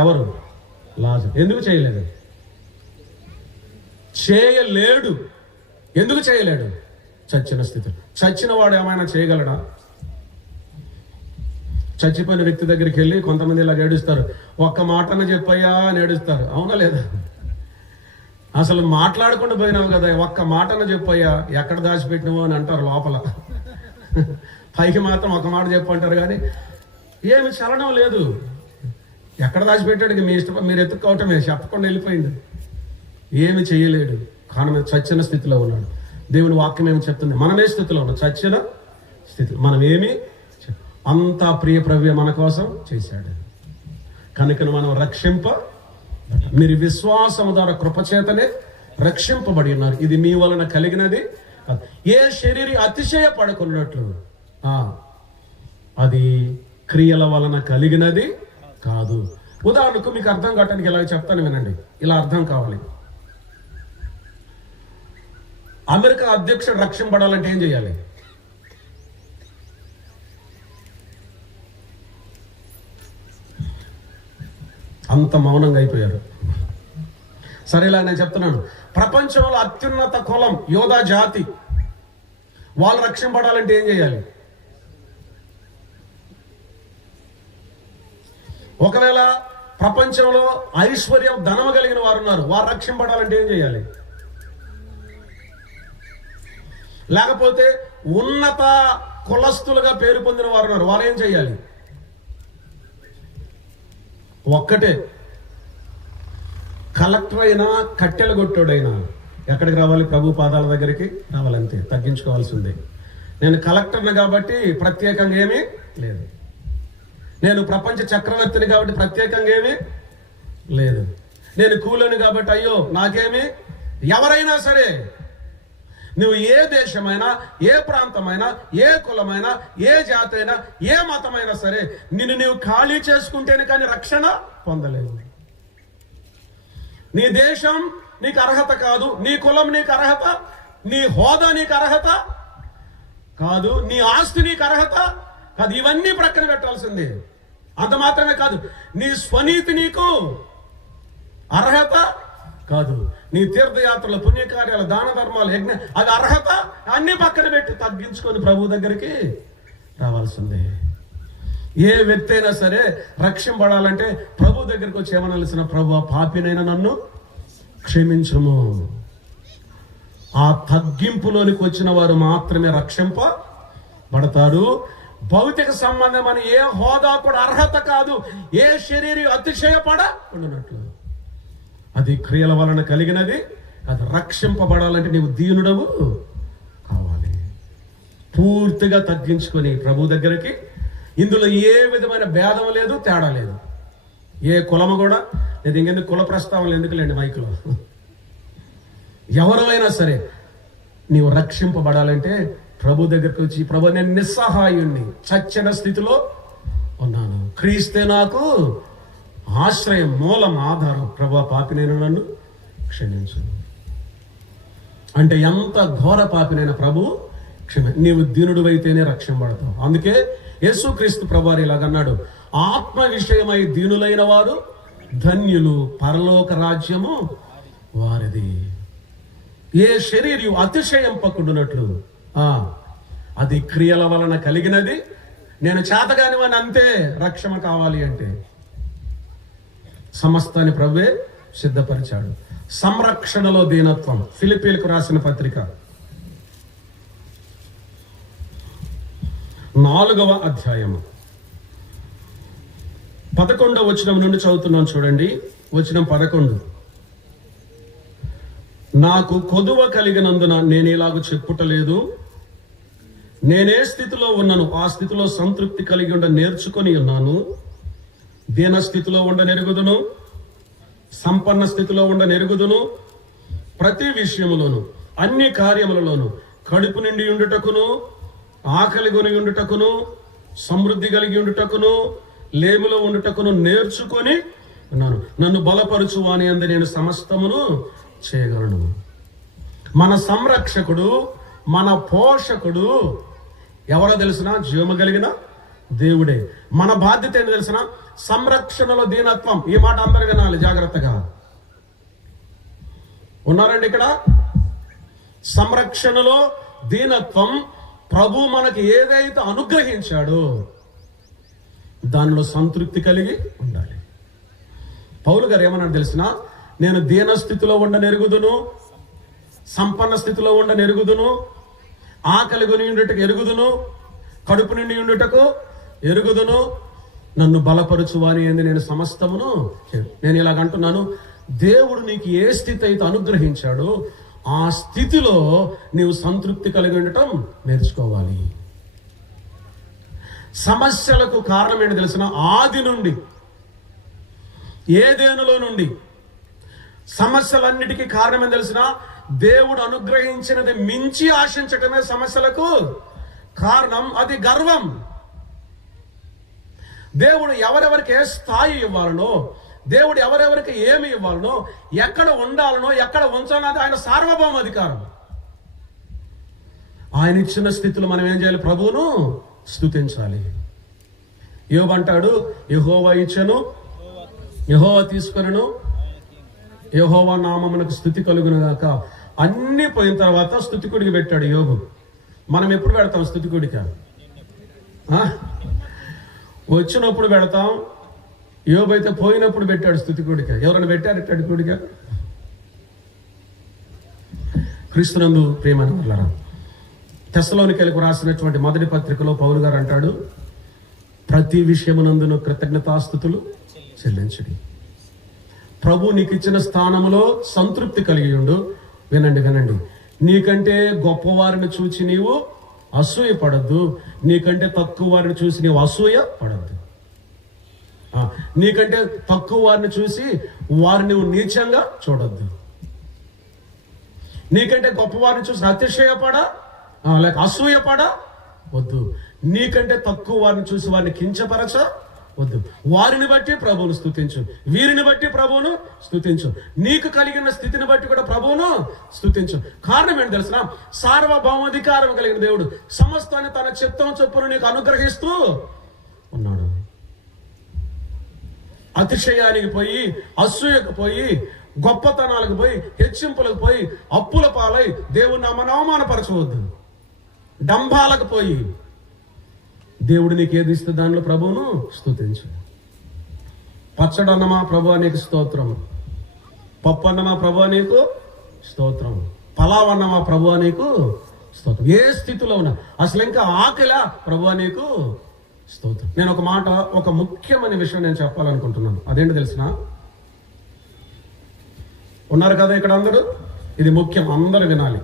ఎవరు? లాజరు. ఎందుకు చేయలేదు? చేయలేడు. ఎందుకు చేయలేడు? చచ్చిన స్థితిలో. చచ్చిన వాడు ఏమైనా చేయగలడా? చచ్చిపోయిన వ్యక్తి దగ్గరికి వెళ్ళి కొంతమంది ఇలా ఏడుస్తారు, ఒక్క మాటన చెప్పయ్యా అని ఏడుస్తారు. అవునా లేదా? అసలు మాట్లాడకుండా పోయినావు కదా, ఒక్క మాటన చెప్పయ్యా, ఎక్కడ దాచిపెట్టినావు అని అంటారు లోపల. పైకి మాత్రం ఒక మాట చెప్పంటారు కానీ ఏమి చలనం లేదు. ఎక్కడ దాచిపెట్టాడు? మీ ఇష్టం, మీరు ఎత్తుక్కోవటమే. చెప్పకుండా వెళ్ళిపోయింది. ఏమి చేయలేడు, కారణం చచ్చిన స్థితిలో ఉన్నాడు. దేవుని వాక్యం ఏమి చెప్తుంది? మనమే స్థితిలో ఉన్నాం, చచ్చిన స్థితి. మనం ఏమి అంతా ప్రియ ప్రవ్య మన కోసం చేశాడు కనుక మనం మీరు విశ్వాసం ద్వారా కృపచేతనే రక్షింపబడి ఉన్నారు. ఇది మీ వలన కలిగినది కాదు. ఏ శరీరి అతిశయపడుకున్నట్లు అది క్రియల వలన కలిగినది కాదు. ఉదాహరణకు మీకు అర్థం కావటానికి ఇలా చెప్తాను, వినండి. ఇలా అర్థం కావాలి. అమెరికా అధ్యక్షుడు రక్షింపబడాలంటే ఏం చేయాలి? అంత మౌనంగా అయిపోయారు. సరేలా నేను చెప్తున్నాను. ప్రపంచంలో అత్యున్నత కులం యోధా జాతి, వాళ్ళు రక్షింపబడాలంటే ఏం చేయాలి? ఒకవేళ ప్రపంచంలో ఐశ్వర్యం ధనము కలిగిన వారు ఉన్నారు, వారు రక్షింపబడాలంటే ఏం చేయాలి? లేకపోతే ఉన్నత కులస్తులుగా పేరు పొందిన వారు ఉన్నారు, వాళ్ళు ఏం చేయాలి? ఒక్కటే, కలెక్టర్ అయినా కట్టెల కొట్టోడైనా ఎక్కడికి రావాలి? ప్రభు పాదాల దగ్గరికి రావాలంతే, తగ్గించుకోవాల్సిందే. నేను కలెక్టర్ని కాబట్టి ప్రత్యేకంగా ఏమీ లేదు, నేను ప్రపంచ చక్రవర్తిని కాబట్టి ప్రత్యేకంగా ఏమీ లేదు, నేను కూలని కాబట్టి అయ్యో నాకేమీ. ఎవరైనా సరే, నువ్వు ఏ దేశమైనా, ఏ ప్రాంతమైనా, ఏ కులమైనా, ఏ జాతి అయినా, ఏ మతమైనా సరే, నిన్ను నీవు ఖాళీ చేసుకుంటేనే కానీ రక్షణ పొందలేవు. నీ దేశం నీకు అర్హత కాదు, నీ కులం నీకు అర్హత, నీ హోదా నీకు అర్హత కాదు, నీ ఆస్తి నీకు అర్హత కాదు, ఇవన్నీ ప్రక్కన పెట్టాల్సిందే. అంత మాత్రమే కాదు, నీ స్వనీతి నీకు అర్హత కాదు, నీ తీర్థయాత్రలు, పుణ్యకార్యాలు, దాన ధర్మాలు, యజ్ఞ, అది అర్హత అన్ని పక్కన పెట్టి తగ్గించుకొని ప్రభు దగ్గరికి రావాల్సిందే. ఏ వ్యక్తి అయినా సరే రక్షింపడాలంటే ప్రభు దగ్గరికి వచ్చి ఏమనాల్సిన? ప్రభు, పాపినైనా నన్ను క్షమించుము. ఆ తగ్గింపులోనికి వచ్చిన వారు మాత్రమే రక్షింపబడతారు. భౌతిక సంబంధమైన ఏ హోదా కూడా అర్హత కాదు, ఏ శరీరం అతిశయపడ ఉండినట్లు. అది క్రియల వలన కలిగినది. అది రక్షింపబడాలంటే నీవు దీనుడవు కావాలి. పూర్తిగా తగ్గించుకొని ప్రభు దగ్గరికి. ఇందులో ఏ విధమైన భేదం లేదు, తేడా లేదు. ఏ కులము కూడా లేదు. ఇంకెందుకు కుల ప్రస్తావనలు ఎందుకులేండి మైకులో. ఎవరైనా సరే నీవు రక్షింపబడాలంటే ప్రభు దగ్గరికి వచ్చి, ప్రభు నేను నిస్సహాయుణ్ణి, చచ్చిన స్థితిలో ఉన్నాను, క్రీస్తే నాకు ఆశ్రయం, మూలం, ఆధారం. ప్రభు, పాపినైనా నన్ను క్షమించు అంటే ఎంత ఘోర పాపినైనా ప్రభు నీవు దీనుడు అయితేనే రక్షింపబడతావు. అందుకే యేసుక్రీస్తు ప్రభువారు ఇలాగన్నాడు, ఆత్మ విషయమై దీనులైన వారు ధన్యులు, పరలోక రాజ్యము వారిది. ఏ శరీరం అతిశయింపకుండునట్లు అది క్రియల వలన కలిగినది. నేను చేతగానివని అంతే, రక్షణ కావాలి అంటే సమస్తాన్ని ప్రభువే సిద్ధపరిచాడు. సంరక్షణలో దీనత్వం. ఫిలిప్పీలకు రాసిన పత్రిక 4వ అధ్యాయము 11వ వచనం నుండి చదువుతున్నాను చూడండి. వచనం 11. నాకు కొదువ కలిగినందున నేను ఇలాగ చెప్పుటలేదు, నేనే స్థితిలో ఉన్నాను ఆ స్థితిలో సంతృప్తి కలిగి ఉండ నేర్చుకొని ఉన్నాను. దీన స్థితిలో ఉండ నెరుగుదును, సంపన్న స్థితిలో ఉండ నెరుగుదును. ప్రతి విషయములోను, అన్ని కార్యములలోను కడుపు నిండి ఉండుటకును, ఆకలి కొని ఉండుటకును, సమృద్ధి కలిగి ఉండుటకును, లేములో ఉండుటకును నేర్చుకొని ఉన్నాను. నన్ను బలపరుచు వాని అందు నేను సమస్తమును చేయగలను. మన సంరక్షకుడు, మన పోషకుడు ఎవరో తెలిసిన? జీవము కలిగిన దేవుడే. మన బాధ్యత ఏంటో తెలిసిన? సంరక్షణలో దీనత్వం. ఈ మాట అందరూ వినాలి జాగ్రత్తగా. ఉన్నారండి ఇక్కడ? సంరక్షణలో దీనత్వం. ప్రభు మనకి ఏదైతే అనుగ్రహించాడో దానిలో సంతృప్తి కలిగి ఉండాలి. పౌలు గారు ఏమన్నాడు తెలిసిన? నేను దీన స్థితిలో ఉండ నెరుగుదును, సంపన్న స్థితిలో ఉండ నెరుగుదును, ఆకలి కొని ఉండుటకు ఎరుగుదును, కడుపు నిండి ఉండుటకు ఎరుగుదును, నన్ను బలపరుచు వాని ఏంది నేను సమస్తమును. నేను ఇలాగంటున్నాను, దేవుడు నీకు ఏ స్థితి అయితే అనుగ్రహించాడో ఆ స్థితిలో నీవు సంతృప్తి కలిగి ఉండటం నేర్చుకోవాలి. సమస్యలకు కారణం ఏంటి తెలిసిన? ఆది నుండి, ఏదేనులో నుండి సమస్యలన్నిటికీ కారణం ఏంటి తెలిసిన? దేవుడు అనుగ్రహించినది మించి ఆశించటమే సమస్యలకు కారణం. అది గర్వం. దేవుడు ఎవరెవరికి ఏ స్థాయి ఇవ్వాలనో, దేవుడు ఎవరెవరికి ఏమి ఇవ్వాలనో, ఎక్కడ ఉండాలనో, ఎక్కడ ఉంచాలనో ఆయన సార్వభౌమ అధికారం. ఆయన ఇచ్చిన స్థితిలో మనం ఏం చేయాలి? ప్రభువును స్తుతించాలి. యోబు అంటాడు, యెహోవా ఇచ్చెను, యెహోవా తీసుకొనెను, యెహోవా నామమునకు స్తుతి కలుగును గాక. అన్నీ పోయిన తర్వాత స్తుతికుడికి పెట్టాడు యోబు. మనం ఎప్పుడు పెడతాం స్తుతికుడిక? వచ్చినప్పుడు పెడతాం. యోబు అయితే పోయినప్పుడు పెట్టాడు స్తుతికుడిక. ఎవరైనా పెట్టారు స్తుతికుడిక? క్రీస్తునందు ప్రియమైన వాళ్ళరా, తెస్సలోనికైలకు రాసినటువంటి మొదటి పత్రికలో పౌలు గారు అంటాడు, ప్రతి విషయమునందును కృతజ్ఞతాస్తుతులు చెల్లించుడి. ప్రభు నీకు ఇచ్చిన స్థానంలో సంతృప్తి కలిగి ఉండు. వినండి, నీకంటే గొప్పవారిని చూచి నీవు అసూయ పడద్దు, నీకంటే తక్కువ వారిని చూసి నీవు అసూయ పడద్దు. నీకంటే తక్కువ వారిని చూసి వారిని నువ్వు నీచంగా చూడొద్దు. నీకంటే గొప్పవారిని చూసి అతిశయపడా లేక అసూయపడా వద్దు. నీకంటే తక్కువ వారిని చూసి వారిని కించపరచ వద్దు. వారిని బట్టి ప్రభువును స్తుతించు, వీరిని బట్టి ప్రభువును స్తుతించు, నీకు కలిగిన స్థితిని బట్టి కూడా ప్రభువును స్తుతించు. కారణం ఏంటి తెలిసిన? సార్వభౌమాధికారం కలిగిన దేవుడు సమస్తాన్ని తన చిత్తం చొప్పున నీకు అనుగ్రహిస్తూ ఉన్నాడు. అతిశయానికి పోయి, అసూయకు పోయి, గొప్పతనాలకు పోయి, హెచ్చింపులకు పోయి, అప్పుల పాలై దేవుని నామమును అవమానపరచవద్దు. డంబాలకు పోయి దేవుడు నీకు ఏది ఇస్తే దానిలో ప్రభువును స్తుతించు. పచ్చడి అన్నమా ప్రభువా నీకు స్తోత్రం, పప్పు అన్నమా ప్రభువా నీకు స్తోత్రం, పలావ్ అన్నమా ప్రభువా నీకు స్తోత్రం. ఏ స్థితిలో ఉన్నా, అసలు ఇంకా ఆకలా ప్రభువా నీకు స్తోత్రం. నేను ఒక మాట, ఒక ముఖ్యమైన విషయం నేను చెప్పాలనుకుంటున్నాను. అదేంటి తెలిసిన? ఉన్నారు కదా ఇక్కడ అందరూ, ఇది ముఖ్యం, అందరూ వినాలి.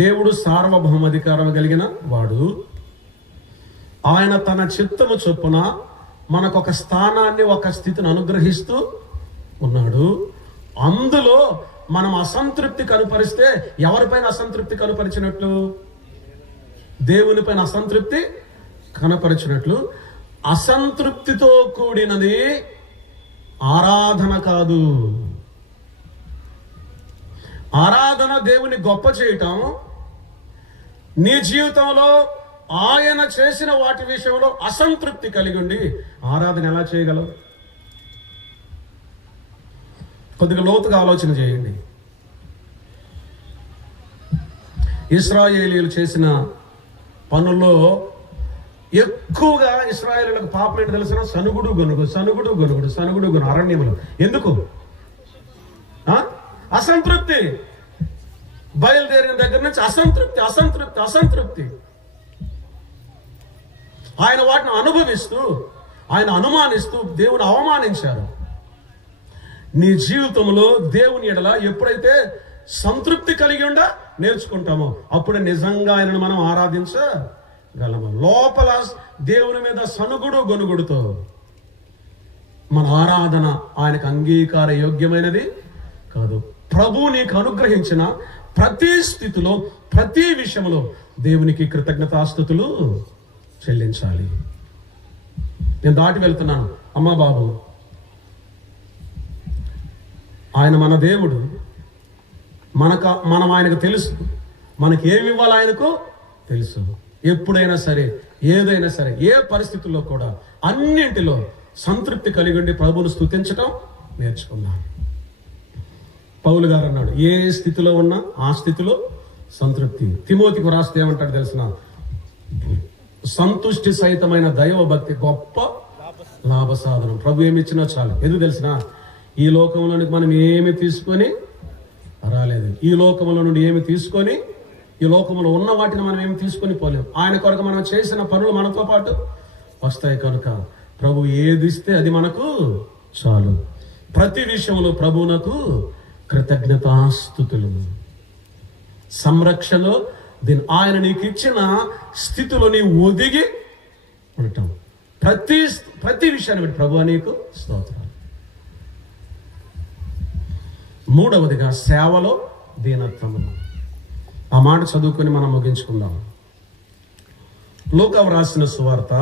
దేవుడు సార్వభౌమాధికారం కలిగిన వాడు. ఆయన తన చిత్తము చొప్పున మనకు ఒక స్థానాన్ని, ఒక స్థితిని అనుగ్రహిస్తూ ఉన్నాడు. అందులో మనం అసంతృప్తి కనుపరిస్తే ఎవరిపైన అసంతృప్తి కనుపరిచినట్లు? దేవుని పైన అసంతృప్తి కనపరిచినట్లు. అసంతృప్తితో కూడినది ఆరాధన కాదు. ఆరాధన దేవుని గొప్ప చేయటం. నీ జీవితంలో ఆయన చేసిన వాటి విషయంలో అసంతృప్తి కలిగి ఉండి ఆరాధన ఎలా చేయగలవు? కొద్దిగా లోతుగా ఆలోచన చేయండి. ఇశ్రాయేలీయులు చేసిన పనుల్లో ఎక్కువగా ఇశ్రాయేలీయులకు పాపం ఏంటి తెలిసిన? సనుగుడు గొనుగుడు అరణ్యములు. ఎందుకు? అసంతృప్తి. బయలుదేరిన దగ్గర నుంచి అసంతృప్తి. ఆయన వాటిని అనుభవిస్తూ, ఆయన అనుమానిస్తూ దేవుని అవమానించారు. నీ జీవితంలో దేవుని ఎడల ఎప్పుడైతే సంతృప్తి కలిగి ఉండ నేర్చుకుంటామో అప్పుడు నిజంగా ఆయనను మనం ఆరాధించగలము. లోపల దేవుని మీద సనుగుడు గొనుగుడుతో మన ఆరాధన ఆయనకు అంగీకార యోగ్యమైనది కాదు. ప్రభు నీకు అనుగ్రహించిన ప్రతి స్థితిలో, ప్రతి విషయంలో దేవునికి కృతజ్ఞతాస్తుతులు చెల్లించాలి. నేను దాటి వెళ్తున్నాను. అమ్మా బాబు, ఆయన మన దేవుడు. మనం ఆయనకు తెలుసు. మనకి ఏమి ఇవ్వాలి ఆయనకు తెలుసు. ఎప్పుడైనా సరే, ఏదైనా సరే, ఏ పరిస్థితుల్లో కూడా అన్నింటిలో సంతృప్తి కలిగి ఉండి ప్రభువును స్తుతించటం నేర్చుకుందాం. పౌలు గారు అన్నాడు, ఏ స్థితిలో ఉన్నా ఆ స్థితిలో సంతృప్తి. తిమోతికి రాస్తే ఏమంటాడు తెలిసిన? సంతుష్టి సహితమైన దైవ భక్తి గొప్ప లాభ సాధనం. ప్రభు ఏమి ఇచ్చినా చాలు. ఎందుకు తెలిసిన? ఈ లోకంలోనికి మనం ఏమి తీసుకొని రాలేదు. ఈ లోకంలో నుండి ఏమి తీసుకొని, ఈ లోకంలో ఉన్న వాటిని మనం ఏమి తీసుకొని పోలేము. ఆయన కొరకు మనం చేసిన పనులు మనతో పాటు వస్తాయి కనుక ప్రభు ఏది ఇస్తే అది మనకు చాలు. ప్రతి విషయంలో ప్రభువునకు కృతజ్ఞతాస్తుతులు. సంరక్షణలో ఆయన నీకు ఇచ్చిన స్థితిలో నీవు ఒదిగి ఉండటం, ప్రతి విషయాన్ని బట్టి ప్రభువా నీకు స్తోత్రాలు. మూడవదిగా సేవలో దీనత్వము. ఆ మాట చదువుకొని మనం ముగించుకుందాం. లూకా వ్రాసిన సువార్త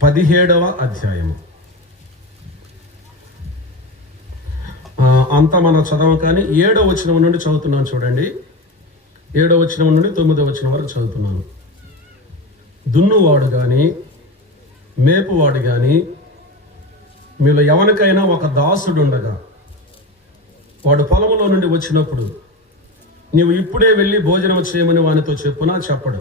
17వ అధ్యాయము. అంతా మనం చదవం కానీ 7వ వచనం నుండి చదువుతున్నాను చూడండి. 7వ వచనం నుండి 9వ వచనం వరకు చదువుతున్నాను. దున్నువాడు కానీ మేపువాడు కానీ మీలో ఎవరికైనా ఒక దాసుడు ఉండగా వాడు పొలంలో నుండి వచ్చినప్పుడు నీవు ఇప్పుడే వెళ్ళి భోజనం చేయమని వానితో చెప్పునా చెప్పడు.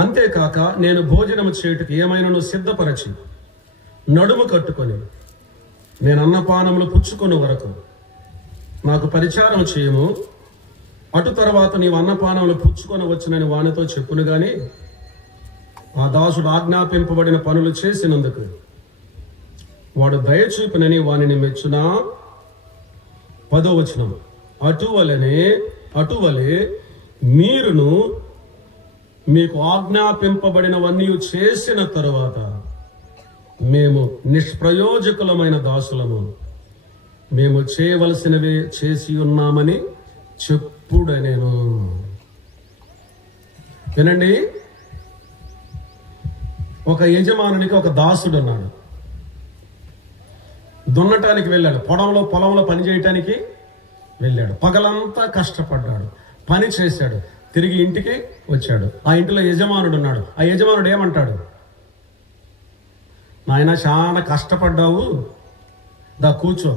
అంతేకాక నేను భోజనం చేయుటకు ఏమైనా సిద్ధపరచి నడుము కట్టుకొని నేను అన్నపానములు పుచ్చుకొని వరకు నాకు పరిచారం చేయము, అటు తర్వాత నీవు అన్నపానములు పుచ్చుకొని వచ్చునని వానితో చెప్పును గాని ఆ దాసుడు ఆజ్ఞాపింపబడిన పనులు చేసినందుకు వాడు దయచూపునని వానిని మెచ్చునా. 10వ వచనం. అటువలే మీరును మీకు ఆజ్ఞాపింపబడినవన్నీ చేసిన తరువాత మేము నిష్ప్రయోజకులమైన దాసులము, మేము చేయవలసినవి చేసి ఉన్నామని చెప్పుడనేను. వినండి, ఒక యజమానునికి ఒక దాసుడు ఉన్నాడు. దున్నటానికి వెళ్ళాడు, పొలంలో పని చేయటానికి వెళ్ళాడు. పగలంతా కష్టపడ్డాడు, పని చేశాడు, తిరిగి ఇంటికి వచ్చాడు. ఆ ఇంటిలో యజమానుడు ఉన్నాడు. ఆ యజమానుడు ఏమంటాడు? నాయన చాలా కష్టపడ్డావు, దా కూర్చో,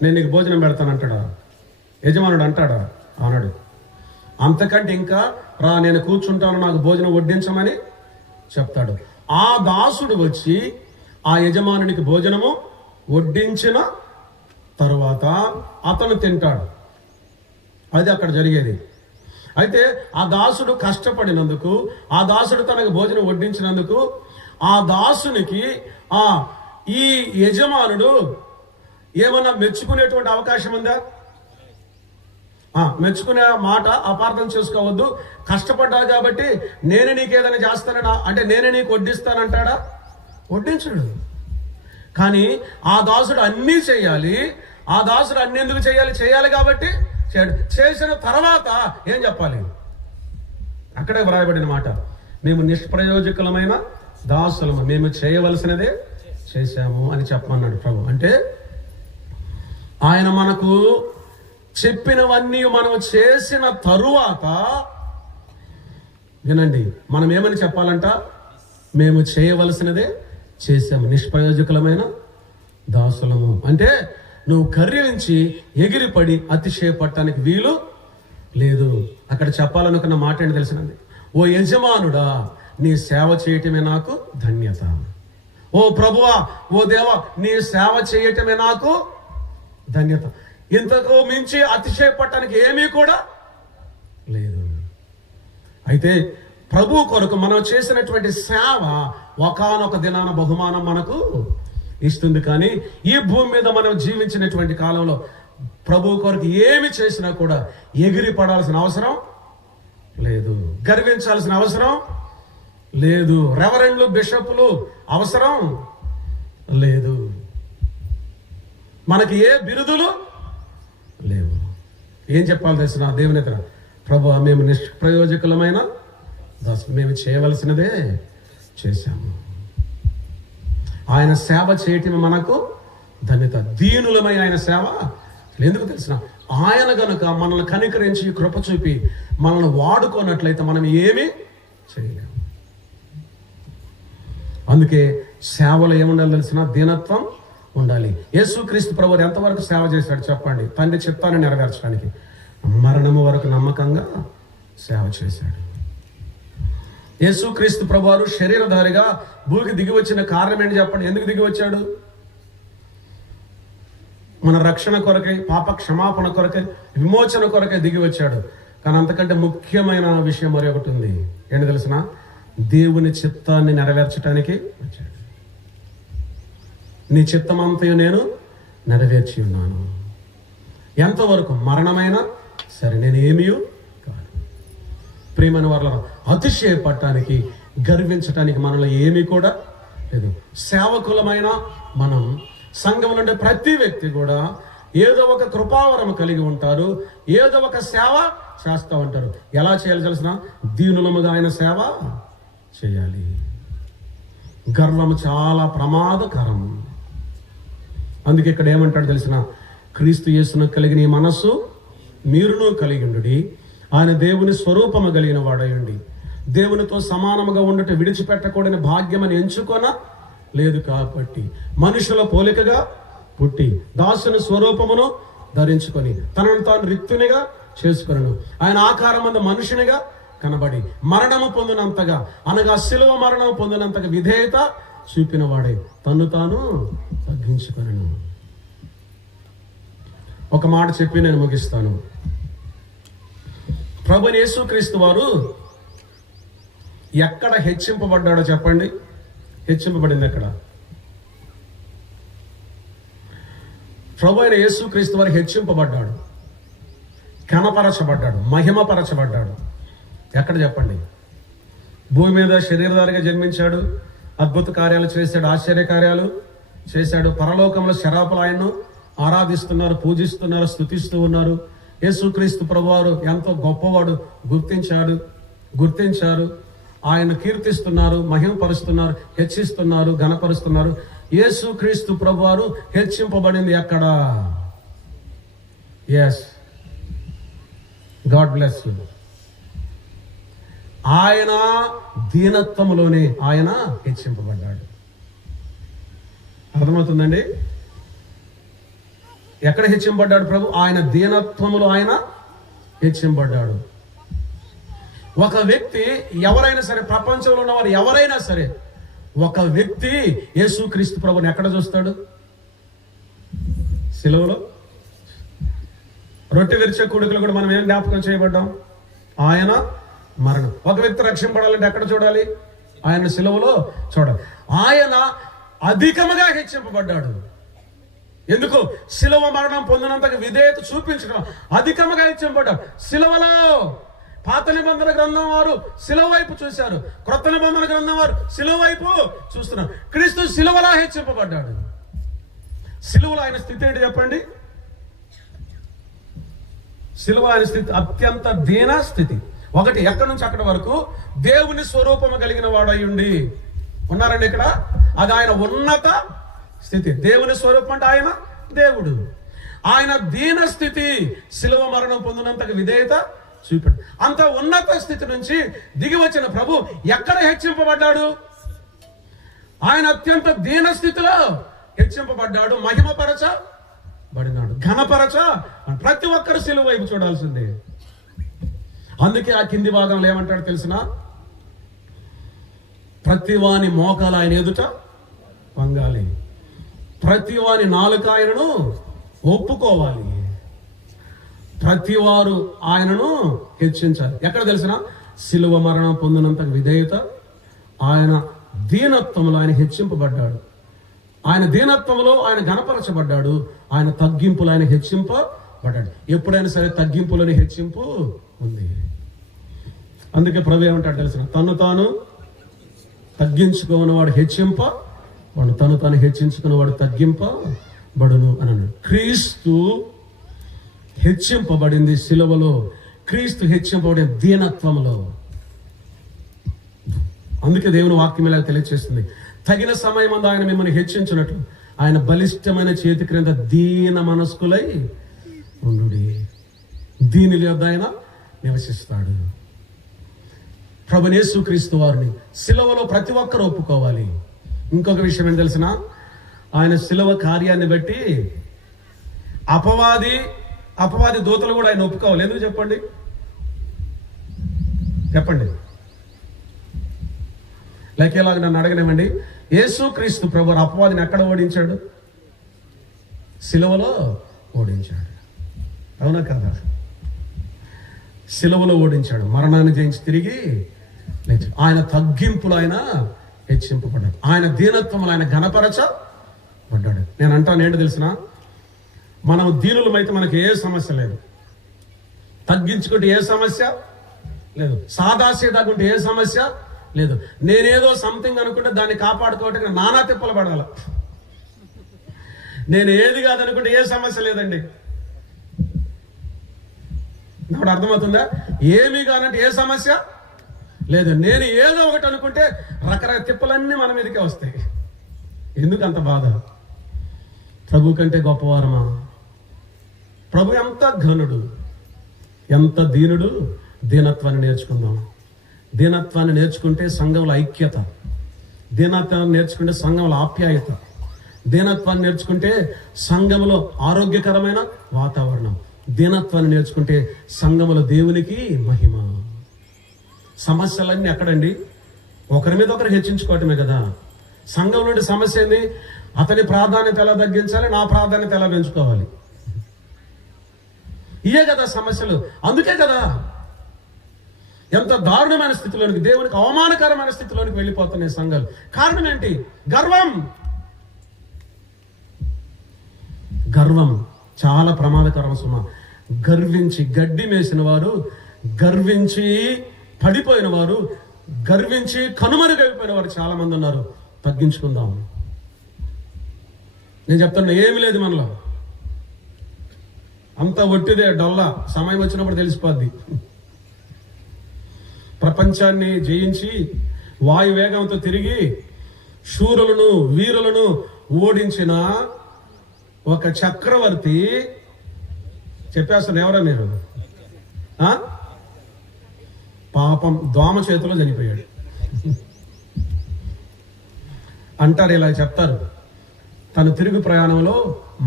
నేను నీకు భోజనం పెడతానంటాడా యజమానుడు? అంటాడా? అన్నాడు. అంతకంటే ఇంకా రా, నేను కూర్చుంటాను, నాకు భోజనం వడ్డించమని చెప్తాడు. ఆ దాసుడు వచ్చి ఆ యజమానునికి భోజనము వడ్డించిన తరువాత అతను తింటాడు. అది అక్కడ జరిగేది. అయితే ఆ దాసుడు కష్టపడినందుకు, ఆ దాసుడు తనకు భోజనం వడ్డించినందుకు ఆ దాసునికి ఈ యజమానుడు ఏమన్నా మెచ్చుకునేటువంటి అవకాశం ఉందా? మెచ్చుకునే మాట అపార్థం చేసుకోవద్దు. కష్టపడ్డావు కాబట్టి నేను నీకేదైనా చేస్తానన్నా అంటే నేనే నీకు వడ్డిస్తానంటాడా? వడ్డించడు. కానీ ఆ దాసుడు అన్నీ చేయాలి. ఆ దాసుడు అన్ని ఎందుకు చేయాలి కాబట్టి చేసిన తర్వాత ఏం చెప్పాలి? అక్కడే వ్రాయబడిన మాట, మేము నిష్ప్రయోజకులమైన దాసులము, మేము చేయవలసినదే చేశాము అని చెప్పమన్నాడు ప్రభు. అంటే ఆయన మనకు చెప్పినవన్నీ మనం చేసిన తరువాత వినండి, మనం ఏమని చెప్పాలంట? మేము చేయవలసినదే చేశాము, నిష్ప్రయోజకులమైన దాసులము. అంటే నువ్వు కర్రించి ఎగిరిపడి అతిశయపడటానికి వీలు లేదు. అక్కడ చెప్పాలనుకున్న మాట ఏంటి తెలిసినది? ఓ యజమానుడా, నీ సేవ చేయటమే నాకు ధన్యత. ఓ ప్రభువా, ఓ దేవా, నీ సేవ చేయటమే నాకు ధన్యత. ఇంతకు మించి అతిశయపడటానికి ఏమీ కూడా లేదు. అయితే ప్రభు కొరకు మనం చేసినటువంటి సేవ ఒకానొక దినాన బహుమానం మనకు ఇస్తుంది. కానీ ఈ భూమి మీద మనం జీవించినటువంటి కాలంలో ప్రభు కొరకు ఏమి చేసినా కూడా ఎగిరి పడాల్సిన అవసరం లేదు, గర్వించాల్సిన అవసరం లేదు, రెవరెండ్లు బిషపులు అవసరం లేదు, మనకి ఏ బిరుదులు లేవు. ఏం చెప్పాలి తెలిసిన దేవుని ఎదుట? ప్రభు, మేము నిష్ప్రయోజకులమైన దాసులు, మేము చేయవలసినదే చేశాము. ఆయన సేవ చేయటం మనకు ధన్యత. దీనులమై ఆయన సేవ ఎందుకు తెలిసిన? ఆయన గనుక మనల్ని కనికరించి కృప చూపి మనల్ని వాడుకోనట్లయితే మనం ఏమీ చేయలేము. అందుకే సేవలో ఏముండాలి తెలిసిన? దీనత్వం ఉండాలి. యేసుక్రీస్తు ప్రభువు ఎంతవరకు సేవ చేశాడు చెప్పండి? తండ్రి చిత్తాన్ని నెరవేర్చడానికి మరణము వరకు నమ్మకంగా సేవ చేశాడు. యేసుక్రీస్తు ప్రభువారు శరీరధారిగా భూమికి దిగి వచ్చిన కారణం ఏంటి చెప్పండి? ఎందుకు దిగి వచ్చాడు? మన రక్షణ కొరకై, పాప క్షమాపణ కొరకై, విమోచన కొరకై దిగి వచ్చాడు. కానీ అంతకంటే ముఖ్యమైన విషయం మరి ఒకటి ఉంది. ఏంటి తెలిసిన? దేవుని చిత్తాన్ని నెరవేర్చడానికి వచ్చాడు. నీ చిత్తమంతయు నేను నెరవేర్చి ఉన్నాను. ఎంతవరకు? మరణమైనా సరే నేను ఏమీ కాదు. ప్రియమైన వాళ్ళ అతిశయపడటానికి, గర్వించటానికి మనలో ఏమీ కూడా లేదు. సేవకులమైన మనం, సంఘంలో ఉండే ప్రతి వ్యక్తి కూడా ఏదో ఒక కృపావరం కలిగి ఉంటారు, ఏదో ఒక సేవ చేస్తూ ఉంటారు. ఎలా చేయాలి తెలిసిన? దీనులముగా ఆయన సేవ చేయాలి. గర్వం చాలా ప్రమాదకరం. అందుకే ఇక్కడ ఏమంటాడు తెలిసిన? క్రీస్తు యేసును కలిగిన ఈ మనస్సు మీరును కలిగి ఉండుడి. ఆయన దేవుని స్వరూపము కలిగిన వాడయండి. దేవునితో సమానముగా ఉండుట విడిచిపెట్టకూడని భాగ్యమని ఎంచుకొన లేదు కాబట్టి మనుషుల పోలికగా పుట్టి దాసుని స్వరూపమును ధరించుకొని తనను తాను రిక్తునిగా చేసుకొనెను. ఆయన ఆకారమందు మనుషునిగా కనబడి మరణము పొందినంతగా, అనగా శిలువ మరణము పొందినంతగా విధేయత చూపిన వాడే తను తాను తగ్గించుకొనెను. ఒక మాట చెప్పి నేను ముగిస్తాను. ప్రభువైన యేసుక్రీస్తు వారు ఎక్కడ హెచ్చింపబడ్డాడో చెప్పండి. హెచ్చింపబడింది ఎక్కడ? ప్రభువైన యేసుక్రీస్తు వారు హెచ్చింపబడ్డాడు, కనపరచబడ్డాడు, మహిమపరచబడ్డాడు. ఎక్కడ చెప్పండి? భూమి మీద శరీరధారిగా జన్మించాడు, అద్భుత కార్యాలు చేశాడు, ఆశ్చర్య కార్యాలు చేశాడు. పరలోకంలో శరాపులు ఆయన్ను ఆరాధిస్తున్నారు, పూజిస్తున్నారు, స్తుతిస్తూ ఉన్నారు. యేసుక్రీస్తు ప్రభువారు ఎంతో గొప్పవాడు గుర్తించారు. ఆయన కీర్తిస్తున్నారు, మహిమపరుస్తున్నారు, హెచ్చిస్తున్నారు, ఘనపరుస్తున్నారు. యేసుక్రీస్తు ప్రభువారు హెచ్చింపబడింది ఎక్కడ? Yes, God bless you. ఆయన దీనత్వములోనే ఆయన హెచ్చింపబడ్డాడు. అర్థమవుతుందండి? ఎక్కడ హెచ్చింపబడ్డాడు ప్రభు? ఆయన దీనత్వములో ఆయన హెచ్చింపబడ్డాడు. ఒక వ్యక్తి ఎవరైనా సరే, ప్రపంచంలో ఉన్నవారు ఎవరైనా సరే, ఒక వ్యక్తి యేసుక్రీస్తు ప్రభుని ఎక్కడ చూస్తాడు? సిలువలో. రొట్టె విరిచే కూడికలు కూడా మనం ఏం జ్ఞాపకం చేయబడ్డాం? ఆయన మరణం. ఒక వ్యక్తి రక్షింపడాలంటే ఎక్కడ చూడాలి? ఆయన సిలువలో చూడాలి. ఆయన అధికముగా హెచ్చింపబడ్డాడు. ఎందుకు? సిలువ మరణం పొందినంతగా విధేయత చూపించడం అధికముగా హెచ్చింపబడ్డాడు. సిలువలో పాత నిబంధన గ్రంథం వారు సిలువ వైపు చూశారు, క్రొత్త నిబంధన గ్రంథం వారు సిలువ వైపు చూస్తున్నారు. క్రీస్తు సిలువలో హెచ్చింపబడ్డాడు. సిలువలో ఆయన స్థితి ఏంటి చెప్పండి? సిలువ ఆయన స్థితి అత్యంత దీన స్థితి. ఒకటి, ఎక్కడి నుంచి అక్కడి వరకు దేవుని స్వరూపము కలిగిన వాడై ఉండి ఉన్నారండి ఇక్కడ. అది ఆయన ఉన్నత స్థితి. దేవుని స్వరూపం అంటే ఆయన దేవుడు. ఆయన దీన స్థితి, సిలువ మరణం పొందినంతగా విధేయత చూపాడు. అంత ఉన్నత స్థితి నుంచి దిగి వచ్చిన ప్రభు ఎక్కడ హెచ్చింపబడ్డాడు? ఆయన అత్యంత దీన స్థితిలో హెచ్చింపబడ్డాడు, మహిమపరచబడినాడు, ఘనపరచ. ప్రతి ఒక్కరు సిలువ వైపు చూడాల్సిందే. అందుకే ఆ కింది భాగంలో ఏమంటాడు తెలిసిన? ప్రతివాని మోకాలు ఆయన ఎదుట వంగాలి, ప్రతివాని నాలుక ఆయనను ఒప్పుకోవాలి, ప్రతివారు ఆయనను హెచ్చించాలి. ఎక్కడ తెలిసిన? సిలువ మరణం పొందినంత విధేయత, ఆయన దీనత్వంలో ఆయన హెచ్చింపబడ్డాడు, ఆయన దీనత్వంలో ఆయన ఘనపరచబడ్డాడు, ఆయన తగ్గింపులో ఆయన హెచ్చింపబడ్డాడు. ఎప్పుడైనా సరే తగ్గింపులోని హెచ్చింపు ఉంది. అందుకే ప్రభు ఏమంటాడు తెలిసిన? తను తాను తగ్గించుకున్నవాడు హెచ్చింపబడు, తను తాను హెచ్చించుకున్నవాడు తగ్గింపబడును అని అన్నాడు. క్రీస్తు హెచ్చింపబడింది సిలువలో, క్రీస్తు హెచ్చింపబడిన దీనత్వంలో. అందుకే దేవుని వాక్యం ఇలా తెలియజేస్తుంది, తగిన సమయం అందు ఆయన మిమ్మల్ని హెచ్చించినట్లు ఆయన బలిష్టమైన చేతి క్రింద దీన మనస్కులై ఉండుడి. దీని యొద్ద ఆయన నివసిస్తాడు. ప్రభువైన యేసుక్రీస్తు వారిని సిలువలో ప్రతి ఒక్కరు ఒప్పుకోవాలి. ఇంకొక విషయం ఏం తెలిసిన? ఆయన సిలువ కార్యాన్ని బట్టి అపవాది దూతలు కూడా ఆయన ఒప్పుకోవాలి. ఎందుకు చెప్పండి? లైక్ ఎలాగ నన్ను అడగనివ్వండి. యేసుక్రీస్తు ప్రభు అపవాదిని ఎక్కడ ఓడించాడు? సిలువలో ఓడించాడు. అవునా కదా? సిలువలో ఓడించాడు. మరణాన్ని జయించి తిరిగి ఆయన తగ్గింపులు ఆయన హెచ్చింపబడ్డాడు, ఆయన దీనత్వములు ఆయన ఘనపరచబడ్డాడు. నేను అంటాను ఏంటో తెలిసిన, మనం దీనులమైతే మనకి ఏ సమస్య లేదు, తగ్గించుకుంటే ఏ సమస్య లేదు, సాదాసీదాకుంటే ఏ సమస్య లేదు. నేనేదో సంథింగ్ అనుకుంటే దాన్ని కాపాడుకోవటానికి నానా తిప్పలు పడాల. నేను ఏది కాదనుకుంటే ఏ సమస్య లేదండి. నాకు అర్థమవుతుందా? ఏమీ కానంటే ఏ సమస్య లేదు. నేను ఏదో ఒకటి అనుకుంటే రకరకాల తిప్పలన్నీ మన మీదకే వస్తాయి. ఎందుకు అంత బాధ? ప్రభు కంటే గొప్పవారమా? ప్రభు ఎంత ఘనుడు, ఎంత దీనుడు. దీనత్వాన్ని నేర్చుకుందాం. దీనత్వాన్ని నేర్చుకుంటే సంఘంలో ఐక్యత, దీనత్వాన్ని నేర్చుకుంటే సంఘంలో ఆప్యాయత, దీనత్వాన్ని నేర్చుకుంటే సంఘంలో ఆరోగ్యకరమైన వాతావరణం, దీనత్వాన్ని నేర్చుకుంటే సంఘంలో దేవునికి మహిమ. సమస్యలన్నీ ఎక్కడండి? ఒకరి మీద ఒకరు హెచ్చించుకోవటమే కదా. సంఘం నుండి సమస్య ఏంది? అతని ప్రాధాన్యత ఎలా తగ్గించాలి, నా ప్రాధాన్యత ఎలా పెంచుకోవాలి, ఇయే కదా సమస్యలు. అందుకే కదా ఎంత దారుణమైన స్థితిలోనికి, దేవునికి అవమానకరమైన స్థితిలోనికి వెళ్ళిపోతున్నాయి సంఘాలు. కారణం ఏంటి? గర్వం. గర్వం చాలా ప్రమాదకరం సుమ. గర్వించి గడ్డి మేసిన వారు, గర్వించి పడిపోయిన వారు, గర్వించి కనుమరుగైపోయిన వారు చాలా మంది ఉన్నారు. తగ్గించుకుందాం. నేను చెప్తున్నా, ఏమి లేదు మనలో, అంత ఒట్టిదే, డొల్లా. సమయం వచ్చినప్పుడు తెలిసిపోద్ది. ప్రపంచాన్ని జయించి వాయువేగంతో తిరిగి శూరులను వీరులను ఓడించిన ఒక చక్రవర్తి, చెప్పేస్తాను ఎవరా మీరు, పాపం దోమ చేతిలో చనిపోయాడు అంటారు. ఇలా చెప్తారు. తను తిరుగు ప్రయాణంలో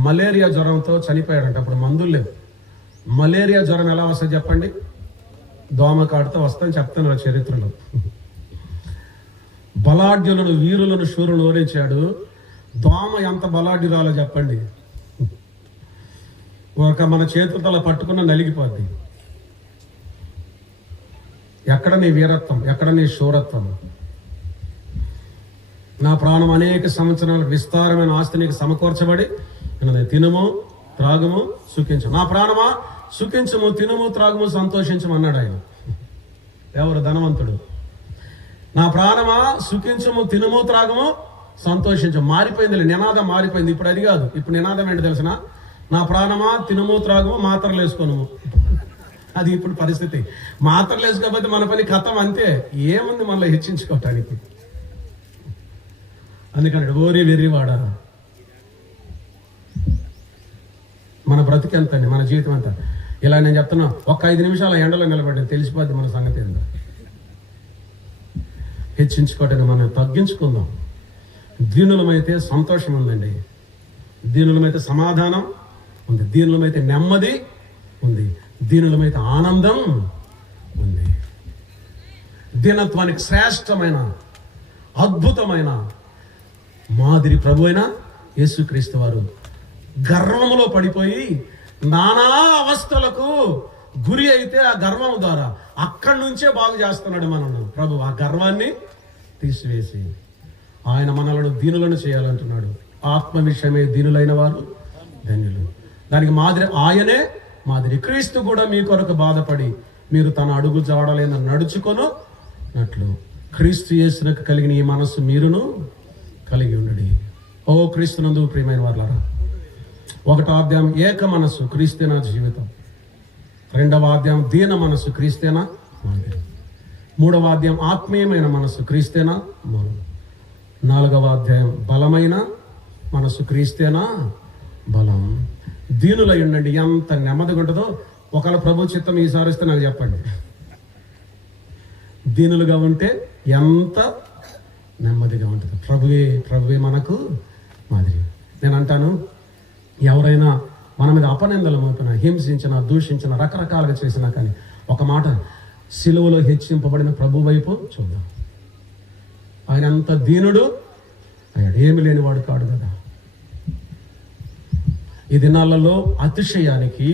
మలేరియా జ్వరంతో చనిపోయాడంట. అప్పుడు మందులు లేవు. మలేరియా జ్వరం ఎలా వస్తుంది చెప్పండి? దోమ కాటుతో వస్తాయని చెప్తున్నారు చరిత్రలో. బలాఢ్యులను వీరులను శూరులను ఓడించాడు. దోమ ఎంత బలాఢ్యురాలో చెప్పండి? ఒక మన చేతులతో అలా పట్టుకున్న నలిగిపోద్ది. ఎక్కడ నీ వీరత్వం, ఎక్కడ నీ శూరత్వం? నా ప్రాణం అనేక సంవత్సరాలకు విస్తారమైన ఆస్తి నీకు సమకూర్చబడి తినుము త్రాగుము సుఖించము. నా ప్రాణమా సుఖించము, తినుము త్రాగుము సంతోషించము అన్నాడు ఆయన. ఎవరు? ధనవంతుడు. నా ప్రాణమా సుఖించము, తినుము త్రాగుము సంతోషించము. మారిపోయింది, నినాదం మారిపోయింది. ఇప్పుడు అది కాదు. ఇప్పుడు నినాదం ఏంటి తెలిసిన? నా ప్రాణమా తినుము త్రాగుము, మాత్రలు వేసుకోను. అది ఇప్పుడు పరిస్థితి. మాత్రలు వేసుకోకపోతే మన పని కథం, అంతే. ఏముంది మనలో హెచ్చించుకోవటానికి? అందుకని ఓరి వెర్రివాడా, మన బ్రతికెంతండి, మన జీవితం అంతా. ఇలా నేను చెప్తున్నా, ఒక్క 5 నిమిషాల ఎండలో నిలబడ్డాను, తెలిసిపోద్ది మన సంగతి ఏందో. హెచ్చించుకోవటానికి మనం తగ్గించుకుందాం. దీనులమైతే సంతోషం ఉందండి, దీనులమైతే సమాధానం ఉంది, దీనులమైతే నెమ్మది ఉంది, దీనులమైతే ఆనందం ఉంది. దీనత్వానికి శ్రేష్టమైన అద్భుతమైన మాదిరి ప్రభు అయిన యేసుక్రీస్తు వారు గర్వములో పడిపోయి నానా అవస్థలకు గురి అయితే ఆ గర్వం ద్వారా అక్కడి నుంచే బాగు చేస్తున్నాడు మనల్ని ప్రభు. ఆ గర్వాన్ని తీసివేసి ఆయన మనలను దీనులను చేయాలంటున్నాడు. ఆత్మ విషయమే దీనులైన వారు ధన్యులు. దానికి మాదిరి ఆయనే మాదిరి. క్రీస్తు కూడా మీ కొరకు బాధపడి మీరు తన అడుగు జాడలేన నడుచుకొనున్నట్లు క్రీస్తు యేసునకు కలిగిన ఈ మనస్సు మీరును కలిగి ఉండడి. ఓ క్రీస్తునందు ప్రియమైన వారులారా, 1వ అధ్యాయం ఏక మనస్సు క్రీస్తేనా జీవితం, 2వ అధ్యాయం దీన మనస్సు క్రీస్తేనా మాదిరి, 3వ అధ్యాయం ఆత్మీయమైన మనస్సు క్రీస్తేనా మౌనం, 4వ అధ్యాయం బలమైన మనస్సు క్రీస్తేనా బలం. దీనులై ఉండండి. ఎంత నెమ్మదిగా ఉంటుందో. ఒకవేళ ప్రభు చిత్తం ఈసారి ఇస్తే నాకు చెప్పండి. దీనులుగా ఉంటే ఎంత నెమ్మదిగా ఉంటుంది. ప్రభువే మనకు మాదిరి. నేను అంటాను, ఎవరైనా మన మీద అపనిందలు మోపినా, హింసించినా, దూషించినా, రకరకాలుగా చేసినా కానీ ఒక మాట, సిలువలో హెచ్చింపబడిన ప్రభు వైపు చూద్దాం. ఆయన అంత దీనుడు అయ్యాడు, ఏమి లేనివాడు కాడు కదా. ఈ దినాలలో అతిశయానికి,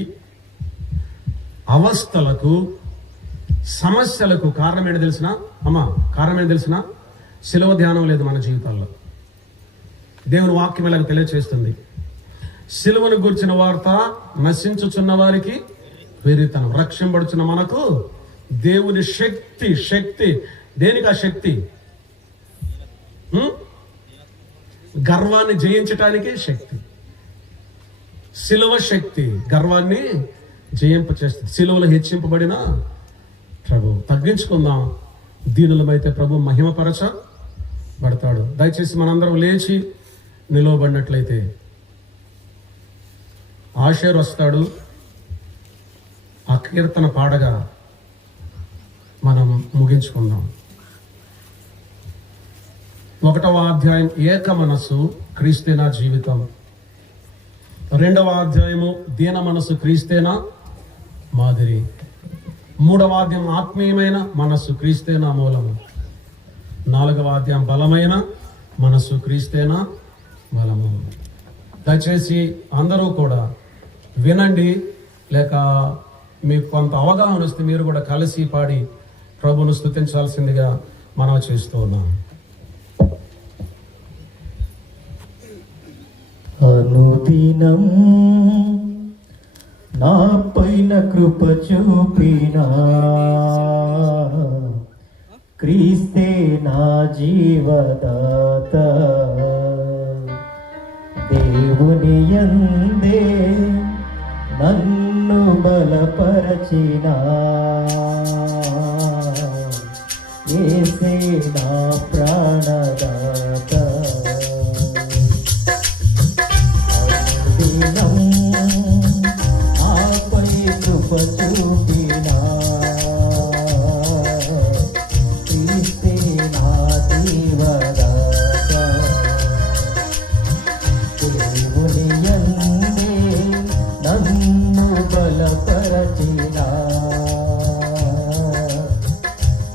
అవస్థలకు సమస్యలకు కారణం ఏంటి తెలిసిన అమ్మా? కారణం ఏంటి తెలిసిన? శిలువ ధ్యానం లేదు మన జీవితాల్లో. దేవుని వాక్యం ఇలాగ తెలియచేస్తుంది. శిలువను గురించిన వార్త నశించుచున్న వారికి వెర్రితనం, రక్షింపబడుచున్న మనకు దేవుని శక్తి. శక్తి దేనికి? ఆ శక్తి గర్వాన్ని జయించటానికి శక్తి. శిలువ శక్తి గర్వాన్ని జయింపచేస్తుంది. శిలువలో హెచ్చింపబడిన ప్రభు. తగ్గించుకుందాం, దీనులమైతే ప్రభు మహిమపరచబడతాడు. దయచేసి మనందరం లేచి నిలవబడినట్లయితే ఆషేరు వస్తాడు. ఆ కీర్తన పాడగా మనం ముగించుకుందాం. 1వ అధ్యాయం ఏక మనస్సు క్రీస్తేనా జీవితం. 2వ అధ్యాయము దీన మనస్సు క్రీస్తేనా మాదిరి. 3వ అధ్యాయం ఆత్మీయమైన మనస్సు క్రీస్తేనా మూలము. 4వ అధ్యాయం బలమైన మనస్సు క్రీస్తేనా బలము. దయచేసి అందరూ కూడా వినండి, లేక మీకు కొంత అవగాహన వస్తే మీరు కూడా కలిసి పాడి ప్రభువును స్తుతించాల్సిందిగా మనం చేస్తూ ఉన్నాం. అనుదినం నా పైన కృప చూపినా క్రీస్తే నా జీవదాత. దేవుని యందే నన్ను బలపరచినా యేసే నా ప్రాణదాత. అనుదినం నాపై కృప చూపినా క్రీస్తే నా జీవదాత. దేవుని యందే నన్ను బలపరచినా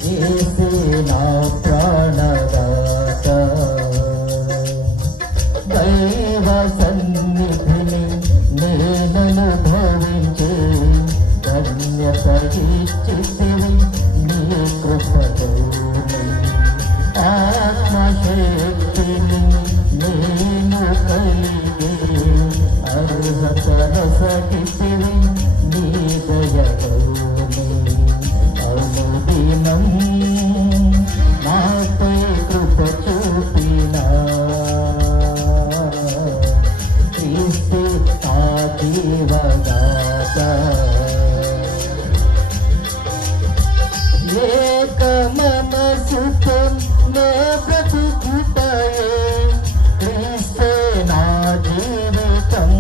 యేసే నా ప్రాణదాత. దైవ సన్నిధిని నేననుభవించే ధన్యత ఇచ్చితివి నీ కృపతోనే. ఆత్మశక్తిని నేను కలిగే అర్హత రసగితివి నీ దయతోనే. అనుదినం నాపై కృప చూపినా క్రీస్తు నా జీవదాత. ఏక మనసుతో నే బ్రతుకుటయే క్రీస్తే నా జీవితం.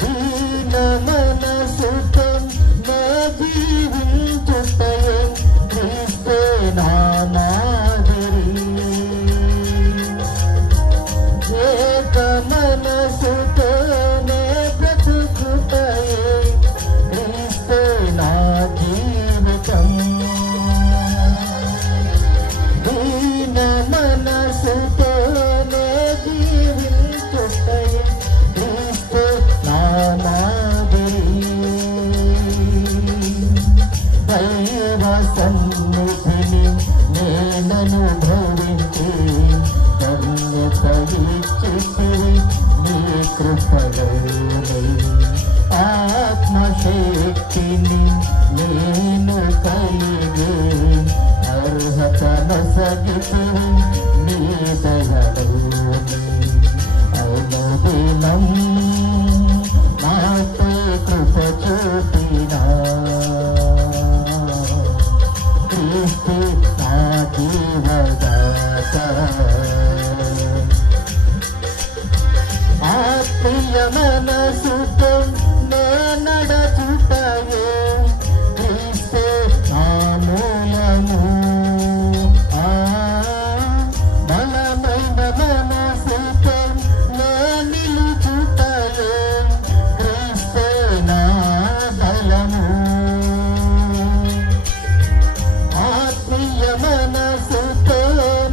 దీన మనసుతో నే జీవించుటయే క్రీస్తే నా మాదిరి. ఏక మనసుతో నే బ్రతుకుటయే క్రీస్తే నా జీవితం. దీన మనసుతో నే జీవించుటయే క్రీస్తే నా మాదిరి. దైవ సన్నిధిని నేననుభవించి ధన్యత ఇచ్చితివి నీ కృపలోనే. ఆత్మశక్తిని నేను కలిగే అర్హత నొసగితివి నీ దయలోనే. అనుదినం నాపై కృప చూపినా క్రీస్తు నా జీవదాత. ఆత్మీయ మనసుతో నే నడచుటయే క్రీస్తే నా మూలము. బలమైన మనసుతో నే నిలుచుటయే క్రీస్తే నా బలము. ఆత్మీయ మనసుతో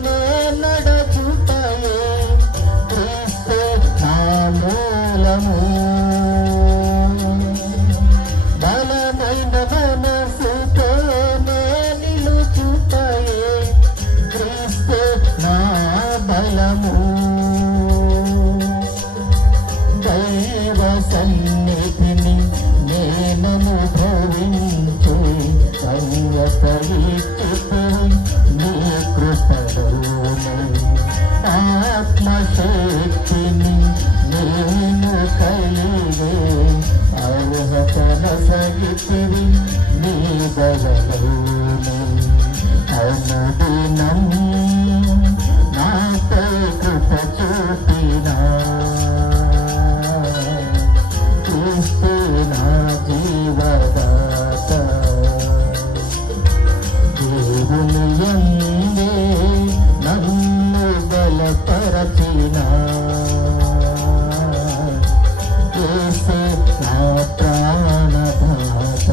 నే నడచుటయే క్రీస్తే నా మూలము. బలమైన నిలిపివి నీ దయలోనే అనుదినం నాపై కృప చూపినా క్రీస్తే నా జీవదాత దేవుని యందే నన్ను బలపరచినా యేసే నా ప్రాణదాత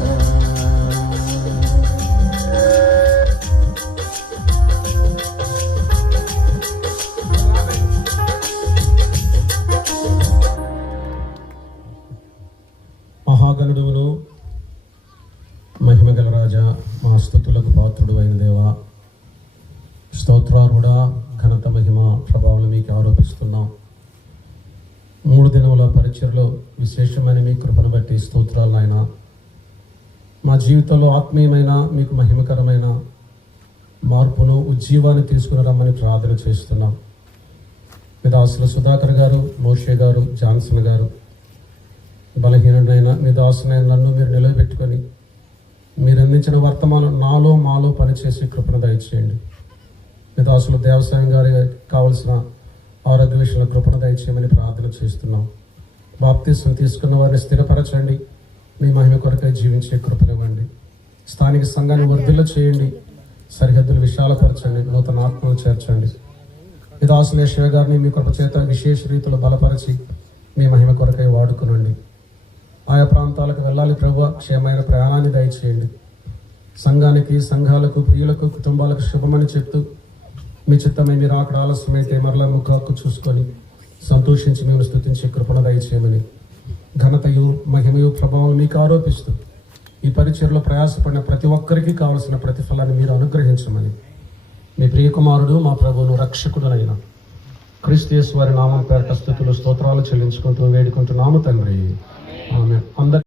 మహాగణుడువును మహిమగల రాజా, మా స్తుతులకు పాత్రుడు అయిన దేవా, స్తోత్రారుడా, ఘనత మహిమ ప్రభావం మీకు ఆరోపిస్తున్నాం. 3 దినముల పరిచయలో విశేషమైన మీ కృపను బట్టి స్తోత్రాలు నాయన. మా జీవితంలో ఆత్మీయమైన మీకు మహిమకరమైన మార్పును ఉజ్జీవాన్ని తీసుకుని రమ్మని ప్రార్థన చేస్తున్నాం. మీ దాసులు సుధాకర్ గారు, మోషే గారు, జాన్సన్ గారు, బలహీనుడైన మీ దాసునైన నన్ను మీరు నిలబెట్టుకొని మీరు అందించిన వర్తమానం నాలో మాలో పనిచేసి కృపను దయచేయండి. మీ దాసులు దేవసాయం గారి కావలసిన ఆరోగ్య విషయంలో కృపను దయచేయమని ప్రార్థన చేస్తున్నాం. బాప్తీసం తీసుకున్న వారిని స్థిరపరచండి, మీ మహిమ కొరకై జీవించే కృపనివ్వండి. స్థానిక సంఘాన్ని వర్ధిల్ల చేయండి, సరిహద్దులు విశాలపరచండి, నూతన ఆత్మను చేర్చండి. మీ దాసులు శివ గారిని మీ కృప చేత విశేష రీతిలో బలపరిచి మీ మహిమ కొరకై వాడుకునండి. ఆయా ప్రాంతాలకు వెళ్ళాలి ప్రభువా, క్షేమైన ప్రయాణాన్ని దయచేయండి. సంఘానికి, సంఘాలకు, ప్రియులకు, కుటుంబాలకు శుభమని చెప్తూ మీ చిత్తమై మీరు అక్కడ ఆలస్యమైతే మరలా ముఖాకు చూసుకొని సంతోషించి మేము స్తుతించే కృపణ దయచేయమని ఘనతయు మహిమయు ప్రభావం మీకు ఆరోపిస్తూ ఈ పరిచయలో ప్రయాసపడిన ప్రతి ఒక్కరికి కావలసిన ప్రతిఫలాన్ని మీరు అనుగ్రహించమని మీ ప్రియకుమారుడు మా ప్రభువును రక్షకుడునైన క్రీస్తు యేసు వారి నామం పేరిట స్తుతులు స్తోత్రాలు చెల్లించుకుంటూ వేడుకుంటున్నాము తండ్రి. ఆమేన్. అందరి